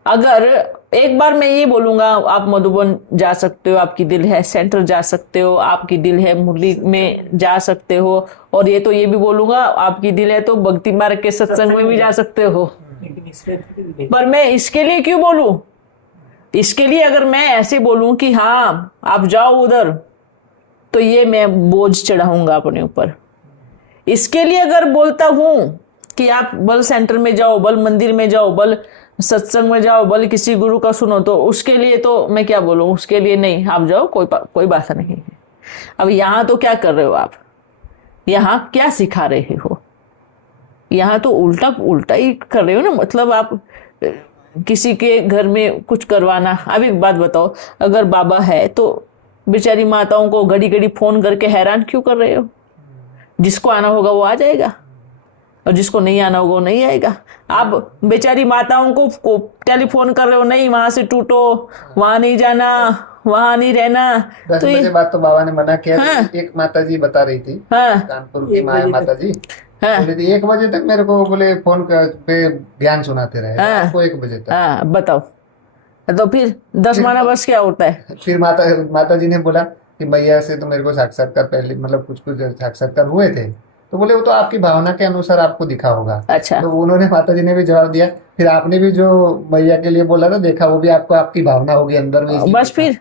अगर एक बार मैं ये बोलूंगा आप मधुबन जा सकते हो, आपकी दिल है सेंटर जा सकते हो, आपकी दिल है मुरली में जा सकते हो, और ये तो ये भी बोलूंगा आपकी दिल है तो भक्ति मार्ग के सत्संग में भी जा सकते हो। पर मैं इसके लिए क्यों बोलूं, इसके लिए अगर मैं ऐसे बोलूं कि हाँ आप जाओ उधर, तो ये मैं बोझ चढ़ाऊंगा अपने ऊपर। इसके लिए अगर बोलता हूं कि आप बल सेंटर में जाओ, बल मंदिर में जाओ, बल सत्संग में जाओ, बल किसी गुरु का सुनो, तो उसके लिए तो मैं क्या बोलूं, उसके लिए नहीं, आप जाओ, कोई बात नहीं है। अब यहां तो क्या कर रहे हो आप, यहां क्या सिखा रहे हो, यहाँ तो उल्टा उल्टा ही कर रहे हो ना। मतलब आप किसी के घर में कुछ करवाना। अब एक बात बताओ, अगर बाबा है तो बेचारी माताओं को घड़ी घड़ी फोन करके हैरान क्यों कर रहे हो? जिसको आना होगा वो आ जाएगा और जिसको नहीं आना होगा वो नहीं आएगा। आप बेचारी माताओं को टेलीफोन कर रहे हो, नहीं वहां से टूटो, वहां नहीं जाना, वहां नहीं रहना। 10 तो बजे बाद तो बाबा ने मना किया। हाँ। एक माता जी बता रही थी, हाँ कानपुर की माता जी हाँ बोली थी 1 बजे तक मेरे को बोले फोन पे ज्ञान सुनाते रहे, हाँ। आपको 1 बजे तक। हाँ बताओ, तो फिर 10 माना बस क्या होता है? फिर माता जी ने बोला कि मैया से तो मेरे को साक्षात्कार पहले मतलब कुछ साक्षात्कार हुए थे, तो बोले वो तो आपकी भावना के अनुसार आपको दिखा होगा। अच्छा। तो उन्होंने माता जी ने भी जवाब दिया, फिर आपने भी जो मैया के लिए बोला ना देखा, वो भी आपको आपकी भावना होगी अंदर में, इसलिए बस दिखा। फिर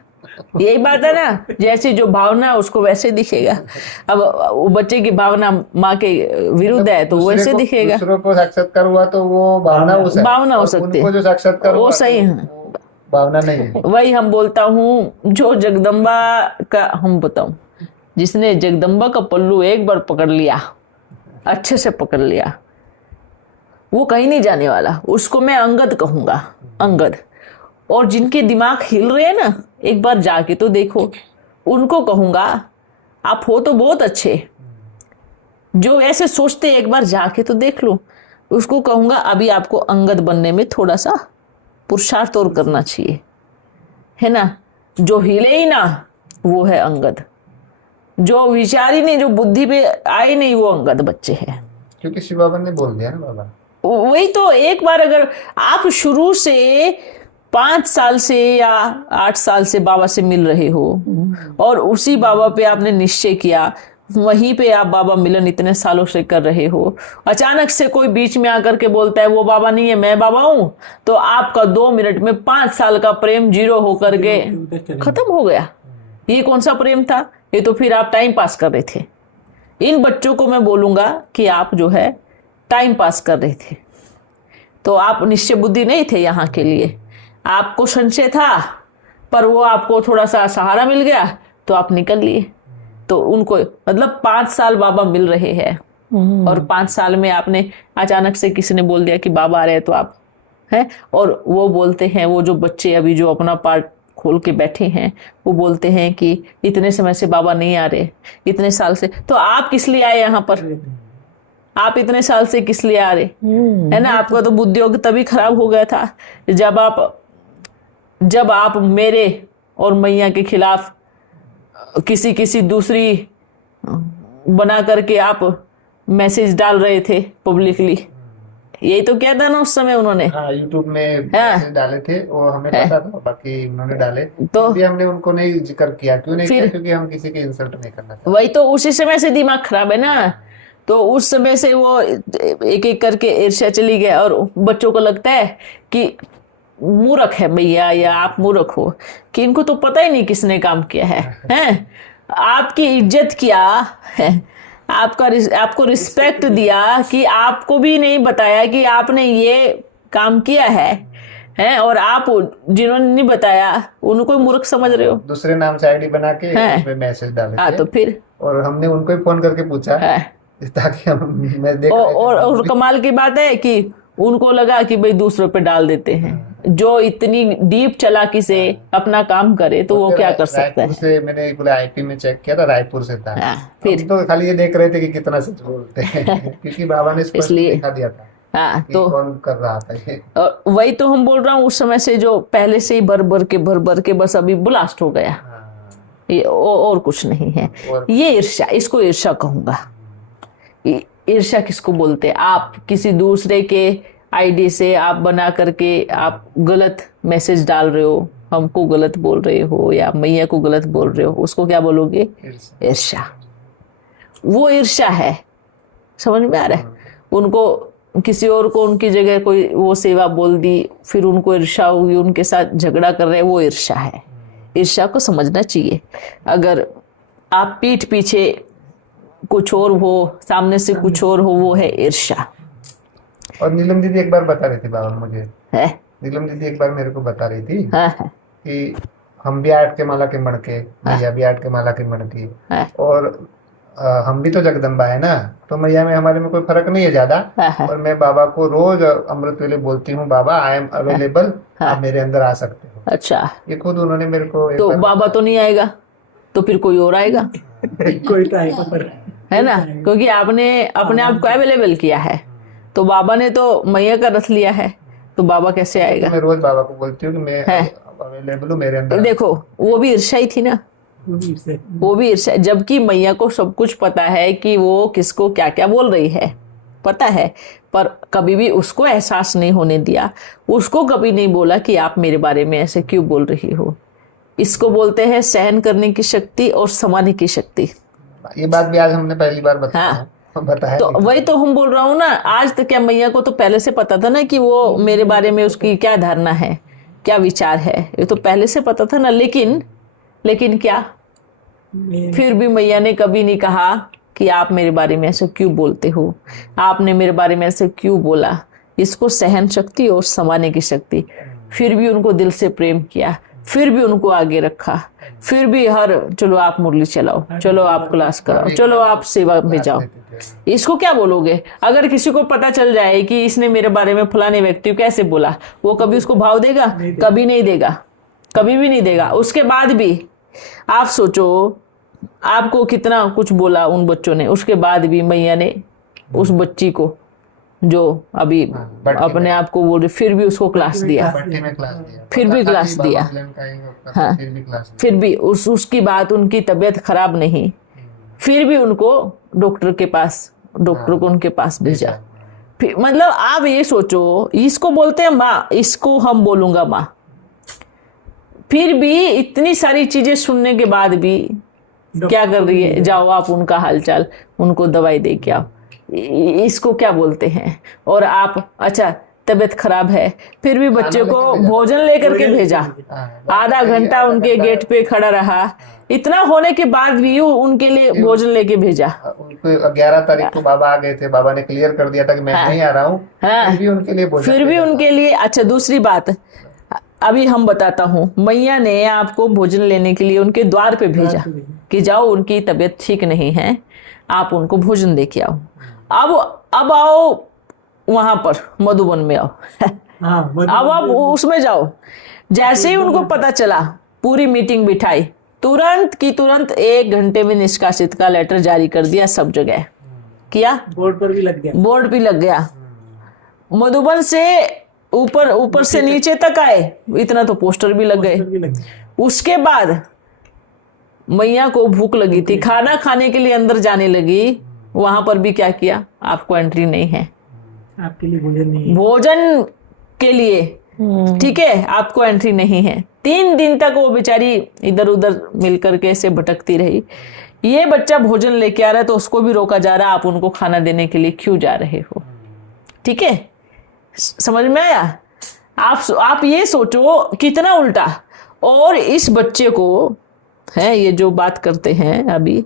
यही बात है ना, जैसी जो भावना उसको वैसे दिखेगा। अब वो बच्चे की भावना माँ के विरुद्ध है तो दूसरे वैसे को- दिखेगा। दूसरों को साक्षात्कार हुआ तो वो भावना हो सकती भावना हो और सकती है। उनको जो साक्षात्कार वो हुआ सही तो है। वो भावना नहीं है। वही हम बोलता हूँ, जो जगदम्बा का हम बताऊं, जिसने जगदम्बा का पल्लू एक बार पकड़ लिया, अच्छे से पकड़ लिया, वो कहीं नहीं जाने वाला। उसको मैं अंगद कहूंगा, अंगद। और जिनके दिमाग हिल रहे हैं ना, एक बार जाके तो देखो, उनको कहूंगा आप हो तो बहुत अच्छे। जो ऐसे सोचते एक बार जाके तो देख लो, उसको कहूंगा अभी आपको अंगद बनने में थोड़ा सा पुरुषार्थ और करना चाहिए, है ना। जो हिले ही ना वो है अंगद, जो विचार ही नहीं, जो बुद्धि पे आए नहीं, वो अंगद बच्चे हैं। क्योंकि शिव बाबा ने बोल दिया ना बाबा। वही तो, एक बार अगर आप शुरू से 5 साल से या 8 साल से बाबा से मिल रहे हो और उसी बाबा पे आपने निश्चय किया, वहीं पे आप बाबा मिलन इतने सालों से कर रहे हो, अचानक से कोई बीच में आकर के बोलता है वो बाबा नहीं है मैं बाबा हूं, तो आपका 2 मिनट में 5 साल का प्रेम 0 होकर के खत्म हो गया। ये कौन सा प्रेम था? ये तो फिर आप टाइम पास कर रहे थे। इन बच्चों को मैं बोलूंगा कि आप जो है टाइम पास कर रहे थे, तो आप निश्चय बुद्धि नहीं थे यहाँ के लिए। आपको संशय था, पर वो आपको थोड़ा सा सहारा मिल गया तो आप निकल लिए। तो उनको मतलब 5 साल बाबा मिल रहे हैं और 5 साल में आपने अचानक से किसी ने बोल दिया कि बाबा आ रहे हैं तो आप हैं। और वो बोलते हैं, वो जो बच्चे अभी जो अपना पार्ट खोल के बैठे हैं, वो बोलते हैं कि इतने समय से बाबा नहीं आ रहे, इतने साल से। तो आप किस लिए आए यहाँ पर? आप इतने साल से किस लिए आ रहे, है ना। आपका तो बुद्धि योग तभी खराब हो गया था जब आप मेरे और मैया के खिलाफ किसी दूसरी बना करके आप मैसेज डाल रहे थे पब्लिकली। यही तो क्या था ना उस समय उन्होंने। हाँ, यूट्यूब में हाँ। मैसेज डाले थे और हमें पता था, बाकी उन्होंने डाले तो भी हमने उनको नहीं जिक्र किया। क्यों नहीं फिर- किया? क्योंकि हम किसी की इंसल्ट नहीं करना चाहते। वही तो, उसी समय से दिमाग खराब है ना। तो उस समय से वो एक एक करके ईर्ष्या चली गया और बच्चों को लगता है कि मूर्ख है भैया, या आप मूर्ख हो, कि इनको तो पता ही नहीं किसने काम किया है, हैं? आपकी इज्जत किया है, आपको रिस्पेक्ट दिया, कि आपको भी नहीं बताया कि आपने ये काम किया है, और आप जिन्होंने नहीं बताया उनको मूर्ख समझ रहे हो। दूसरे नाम से आईडी बना के हाँ। उसमें मैसेज डाले हाँ थे तो फिर और हमने उनको ही फोन करके पूछा ताकि मैं देख और कमाल की बात है कि उनको लगा कि भाई दूसरों पे डाल देते हैं। जो इतनी डीप चालाकी से अपना काम करे तो वो क्या कर सकता है। रायपुर से मैंने बोला आईपी में चेक किया था, रायपुर से था। हाँ, फिर हम तो खाली ये देख रहे थे कि कितना सच बोलते हैं क्योंकि बाबा ने स्पष्ट इसलिए- दिखा दिया था हाँ कि तो कौन कर रहा था ये। और वही तो हम बोल रहा हूँ, उस समय से जो पहले से ही भर भर के बस अभी ब्लास्ट हो गया। हाँ, ये और कुछ नहीं है। और- ये ईर्ष्या, इसको ईर्ष्या कहूंगा। ईर्ष्या किसको बोलते हैं? आप किसी दूसरे के आईडी से आप बना करके आप गलत मैसेज डाल रहे हो, हमको गलत बोल रहे हो या मैया को गलत बोल रहे हो, उसको क्या बोलोगे? ईर्ष्या। वो ईर्ष्या है, समझ में आ रहा है? उनको किसी और को उनकी जगह कोई वो सेवा बोल दी, फिर उनको ईर्ष्या होगी, उनके साथ झगड़ा कर रहे हैं, वो ईर्ष्या है। ईर्ष्या को समझना चाहिए। अगर आप पीठ पीछे कुछ और हो, सामने से कुछ और हो, वो है ईर्ष्या। और नीलम दीदी एक बार बता रही थी बाबा मुझे, है नीलम दीदी एक बार मेरे को बता रही थी हाँ, कि हम भी आठ के माला के मणके, मैया भी आठ के माला के मणके, हाँ। और हम भी तो जगदम्बा है ना, तो मैया में हमारे में कोई फर्क नहीं है ज्यादा। हाँ। और मैं बाबा को रोज अमृत वेले बोलती हूँ, बाबा आई एम अवेलेबल, आप मेरे अंदर आ सकते हो। अच्छा, ये खुद उन्होंने मेरे को एक तो बार बाबा तो नहीं आएगा, तो फिर कोई और आएगा, कोई तो आएगा पर है ना, क्योंकि आपने अपने आप को अवेलेबल किया है, तो बाबा ने तो मैया का रथ लिया है, तो बाबा कैसे आएगा? मैं रोज बाबा को बोलती हूँ कि मैं अवेलेबल हूँ, मेरे अंदर। देखो वो भी ईर्ष्या ही थी ना, वीर से वो भी ईर्ष्या, जबकि मैया को सब कुछ पता है कि वो किसको क्या क्या बोल रही है, पता है, पर कभी भी उसको एहसास नहीं होने दिया, उसको कभी नहीं बोला कि आप मेरे बारे में ऐसे क्यों बोल रही हो। इसको बोलते हैं सहन करने की शक्ति और समाने की शक्ति। ये बात भी आज हमने पहली बार बताया तो वही तो हम बोल रहा हूँ ना, आज तक क्या मैया को तो पहले से पता था ना कि वो मेरे बारे में उसकी क्या धारणा है, क्या विचार है, ये तो पहले से पता था ना। लेकिन क्या, फिर भी मैया ने कभी नहीं कहा कि आप मेरे बारे में ऐसे क्यों बोलते हो, आपने मेरे बारे में ऐसे क्यों बोला। इसको सहन शक्ति और समाने की शक्ति। फिर भी उनको दिल से प्रेम किया, फिर भी उनको आगे रखा, फिर भी चलो आप मुरली चलाओ, चलो आप क्लास कराओ, चलो आप सेवा में जाओ। इसको क्या बोलोगे? अगर किसी को पता चल जाए कि इसने मेरे बारे में फलाने व्यक्ति को कैसे बोला, वो कभी उसको भाव देगा? कभी नहीं देगा, कभी भी नहीं देगा। उसके बाद भी आप सोचो, आपको कितना कुछ बोला उन बच्चों ने, उसके बाद भी मैया ने उस बच्ची को जो अभी अपने आप को बोल रही, फिर भी उसको क्लास दिया, फिर भी क्लास दिया। हाँ, फिर भी उसकी बात, उनकी तबीयत खराब नहीं, फिर भी उनको डॉक्टर को उनके पास भेजा। फिर मतलब आप ये सोचो, इसको बोलते हैं माँ, इसको हम बोलूंगा माँ। फिर भी इतनी सारी चीजें सुनने के बाद भी क्या कर रही है? जाओ आप उनका हालचाल, उनको दवाई दे के आओ। इसको क्या बोलते हैं? और आप अच्छा तबीयत खराब है, फिर भी बच्चे को भोजन लेकर के भेजा, आधा घंटा उनके गेट पे खड़ा रहा, इतना होने के बाद भी उनके लिए भोजन लेके भेजा। उनको 11 तारीख को बाबा आ गए थे, बाबा ने क्लियर कर दिया था कि मैं नहीं आ रहा हूँ, फिर भी उनके लिए भोजन, फिर भी उनके लिए। अच्छा, दूसरी बात अभी हम बताता हूँ, मैया ने आपको भोजन लेने के लिए उनके द्वार पे भेजा कि जाओ, उनकी तबीयत ठीक नहीं है, आप उनको भोजन दे के आओ। अब आओ वहां पर मधुबन में आओ। अब आप उसमें जाओ। जैसे ही उनको पता चला, पूरी मीटिंग बिठाई, तुरंत 1 घंटे में निष्कासित का लेटर जारी कर दिया, सब जगह किया, बोर्ड पर भी लग गया। मधुबन से ऊपर से नीचे तक आए, इतना तो पोस्टर भी लग गए। उसके बाद मैया को भूख लगी थी, खाना खाने के लिए अंदर जाने लगी, वहां पर भी क्या किया? आपको एंट्री नहीं है, आपके लिए भोजन नहीं है, भोजन के लिए, ठीक है, आपको एंट्री नहीं है। 3 दिन तक वो बेचारी इधर उधर मिलकर के ऐसे भटकती रही। ये बच्चा भोजन लेके आ रहा है तो उसको भी रोका जा रहा है, आप उनको खाना देने के लिए क्यों जा रहे हो? ठीक है, समझ में आया? आप ये सोचो कितना उल्टा। और इस बच्चे को है, ये जो बात करते हैं अभी,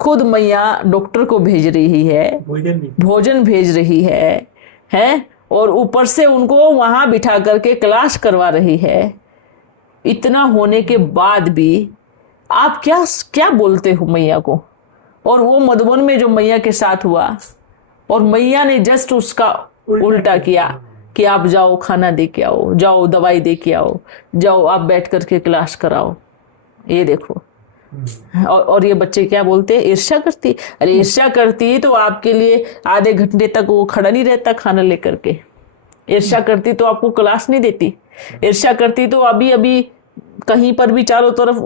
खुद मैया डॉक्टर को भेज रही है, भोजन भेज रही है, और ऊपर से उनको वहां बिठा करके क्लास करवा रही है। इतना होने के बाद भी आप क्या बोलते हो मैया को? और वो मधुबन में जो मैया के साथ हुआ, और मैया ने जस्ट उसका उल्टा किया कि आप जाओ खाना दे के आओ, जाओ दवाई दे के आओ, जाओ आप बैठ करके क्लास कराओ। ये देखो, और ये बच्चे क्या बोलते हैं? ईर्ष्या करती। अरे ईर्ष्या करती तो आपके लिए आधे घंटे तक वो खड़ा नहीं रहता खाना लेकर के। ईर्ष्या करती तो आपको क्लास नहीं देती। ईर्ष्या करती तो अभी कहीं पर भी चारों तरफ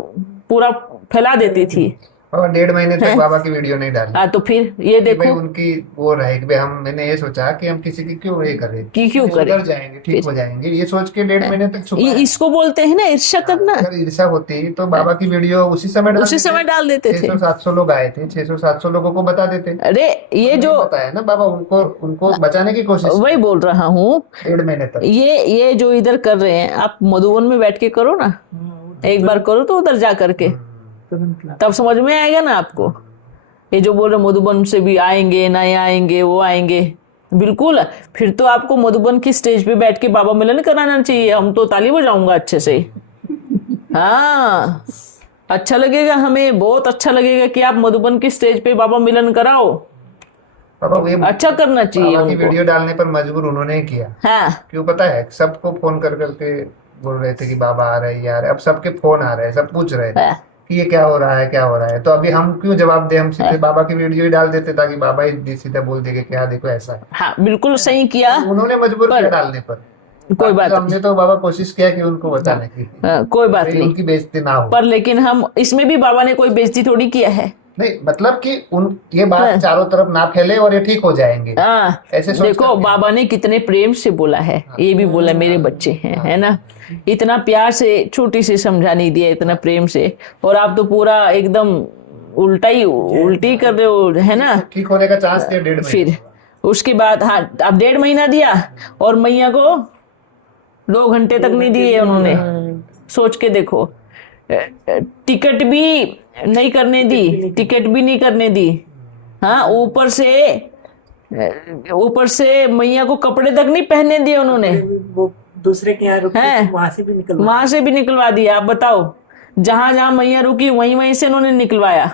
पूरा फैला देती थी। और 1.5 महीने तक बाबा की वीडियो नहीं डाली। तो फिर ये देखो, उनकी वो रहे कि मैंने ये सोचा कि हम किसी की क्यों ये करें, क्यों करें, उधर जाएंगे ठीक हो जाएंगे, ये सोच के 1.5 महीने तक छुपा। इसको बोलते हैं ना ईर्ष्या करना। अगर ईर्ष्या होती तो बाबा की वीडियो उसी समय डाल देते थे। 600-700 लोग आए थे, 600-700 लोगों को बता देते। अरे ये जो बताया ना बाबा, उनको बचाने की कोशिश, वही बोल रहा हूँ। 1.5 महीने तक ये जो इधर कर रहे हैं, आप मधुबन में बैठ के करो ना, एक बार करो तो उधर जा करके, तब समझ में आएगा ना आपको। ये जो बोल रहे मधुबन से भी आएंगे, नए आएंगे, वो आएंगे, बिल्कुल। फिर तो आपको मधुबन की स्टेज पे बैठ के बाबा मिलन कराना चाहिए। हम तो ताली बजाऊंगा अच्छे से। हाँ, अच्छा लगेगा, हमें बहुत अच्छा लगेगा कि आप मधुबन की स्टेज पे बाबा मिलन कराओ। पापा ये अच्छा करना चाहिए बाबा की उनको। वीडियो डालने पर मजबूर उन्होंने ही किया। हाँ क्यों पता है? सबको फोन कर करके बोल रहे थे कि बाबा आ रहे हैं, आ रहे हैं। अब सबके फोन आ रहे हैं, सब पूछ रहे हैं हाँ कि ये क्या हो रहा है, क्या हो रहा है। तो अभी हम क्यों जवाब दें? हम सीधे बाबा की वीडियो ही डाल देते ताकि बाबा ही सीधा बोल देंगे कि हाँ देखो ऐसा है। हाँ बिल्कुल सही किया। उन्होंने मजबूर पर किया डालने पर। कोई बाकी बात तो हमने तो बाबा कोशिश किया कि उनको बताने की, कोई बात भाई नहीं। उनकी बेइज्जती ना हो। पर लेकिन हम इसमें भी बाबा ने कोई बेइज्जती थोड़ी किया है। नहीं मतलब कि ये बात चारों तरफ ना फैले और ये ठीक हो जाएंगे, हाँ ऐसे सोच देखो करके। बाबा ने कितने प्रेम से बोला है, ये भी बोला मेरे बच्चे हैं, है ना। इतना प्यार से छोटी सी समझाने दिया, इतना प्रेम से, और आप तो पूरा एकदम उल्टी कर रहे हो, है ना। ठीक होने का चांस दिया 1.5 महीने। फिर उसके बाद हाँ अब 1.5 महीना दिया और मैया को 2 घंटे तक नहीं दिए उन्होंने। सोच के देखो, टिकट भी नहीं करने दी, टिकट भी नहीं करने दी। हाँ ऊपर से मैया को कपड़े तक नहीं पहनने दिए उन्होंने। वो दूसरे के यहाँ रुके हैं? तो वहां से भी निकल वहां से भी निकलवा दिया। आप बताओ, जहां जहां मैया रुकी वहीं से उन्होंने निकलवाया।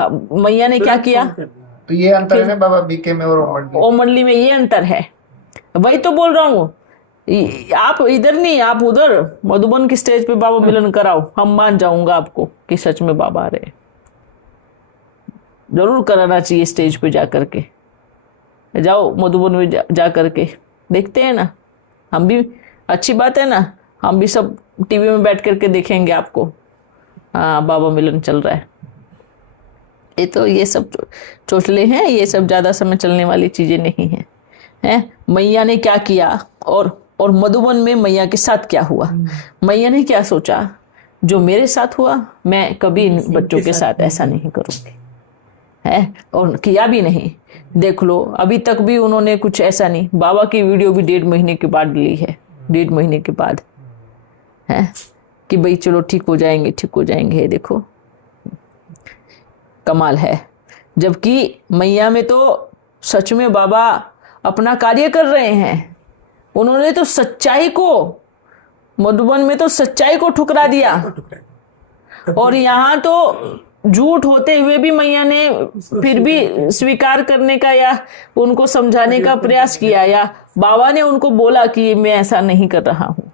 अब मैया ने क्या किया? तो ये अंतर है ना बाबा बीके में और ओमंडली में, ये अंतर है। वही तो बोल रहा हूँ, आप इधर नहीं आप उधर मधुबन की स्टेज पे बाबा मिलन कराओ, हम मान जाऊंगा आपको कि सच में बाबा आ रहे। जरूर कराना चाहिए स्टेज पे जा करके। जाओ मधुबन में जा करके देखते हैं ना, हम भी, अच्छी बात है ना, हम भी सब टीवी में बैठ करके देखेंगे आपको। हाँ बाबा मिलन चल रहा है। ये तो ये सब चोचले हैं, ये सब ज्यादा समय चलने वाली चीजें नहीं है। हैं मैया ने क्या किया और मधुबन में मैया के साथ क्या हुआ। मैया ने क्या सोचा, जो मेरे साथ हुआ मैं कभी इन बच्चों के साथ ऐसा नहीं करूंगी, है, और किया भी नहीं। देख लो अभी तक भी उन्होंने कुछ ऐसा नहीं। बाबा की वीडियो भी 1.5 महीने के बाद ली है, 1.5 महीने के बाद, है कि भाई चलो ठीक हो जाएंगे। देखो कमाल है। जबकि मैया में तो सच में बाबा अपना कार्य कर रहे हैं। उन्होंने तो सच्चाई को, मधुबन में तो सच्चाई को ठुकरा दिया, और यहाँ तो झूठ होते हुए भी मैया ने फिर भी स्वीकार करने का या उनको समझाने का प्रयास किया, या बाबा ने उनको बोला कि मैं ऐसा नहीं कर रहा हूँ।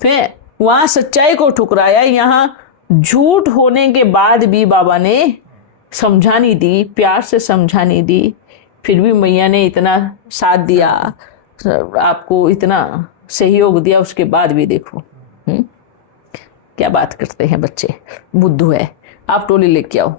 फिर वहां सच्चाई को ठुकराया, यहाँ झूठ होने के बाद भी बाबा ने समझानी दी, प्यार से समझानी दी। फिर भी मैया ने इतना साथ दिया, आपको इतना सहयोग दिया, उसके बाद भी देखो क्या बात करते हैं बच्चे। बुद्धू है। आप टोली लेके आओ।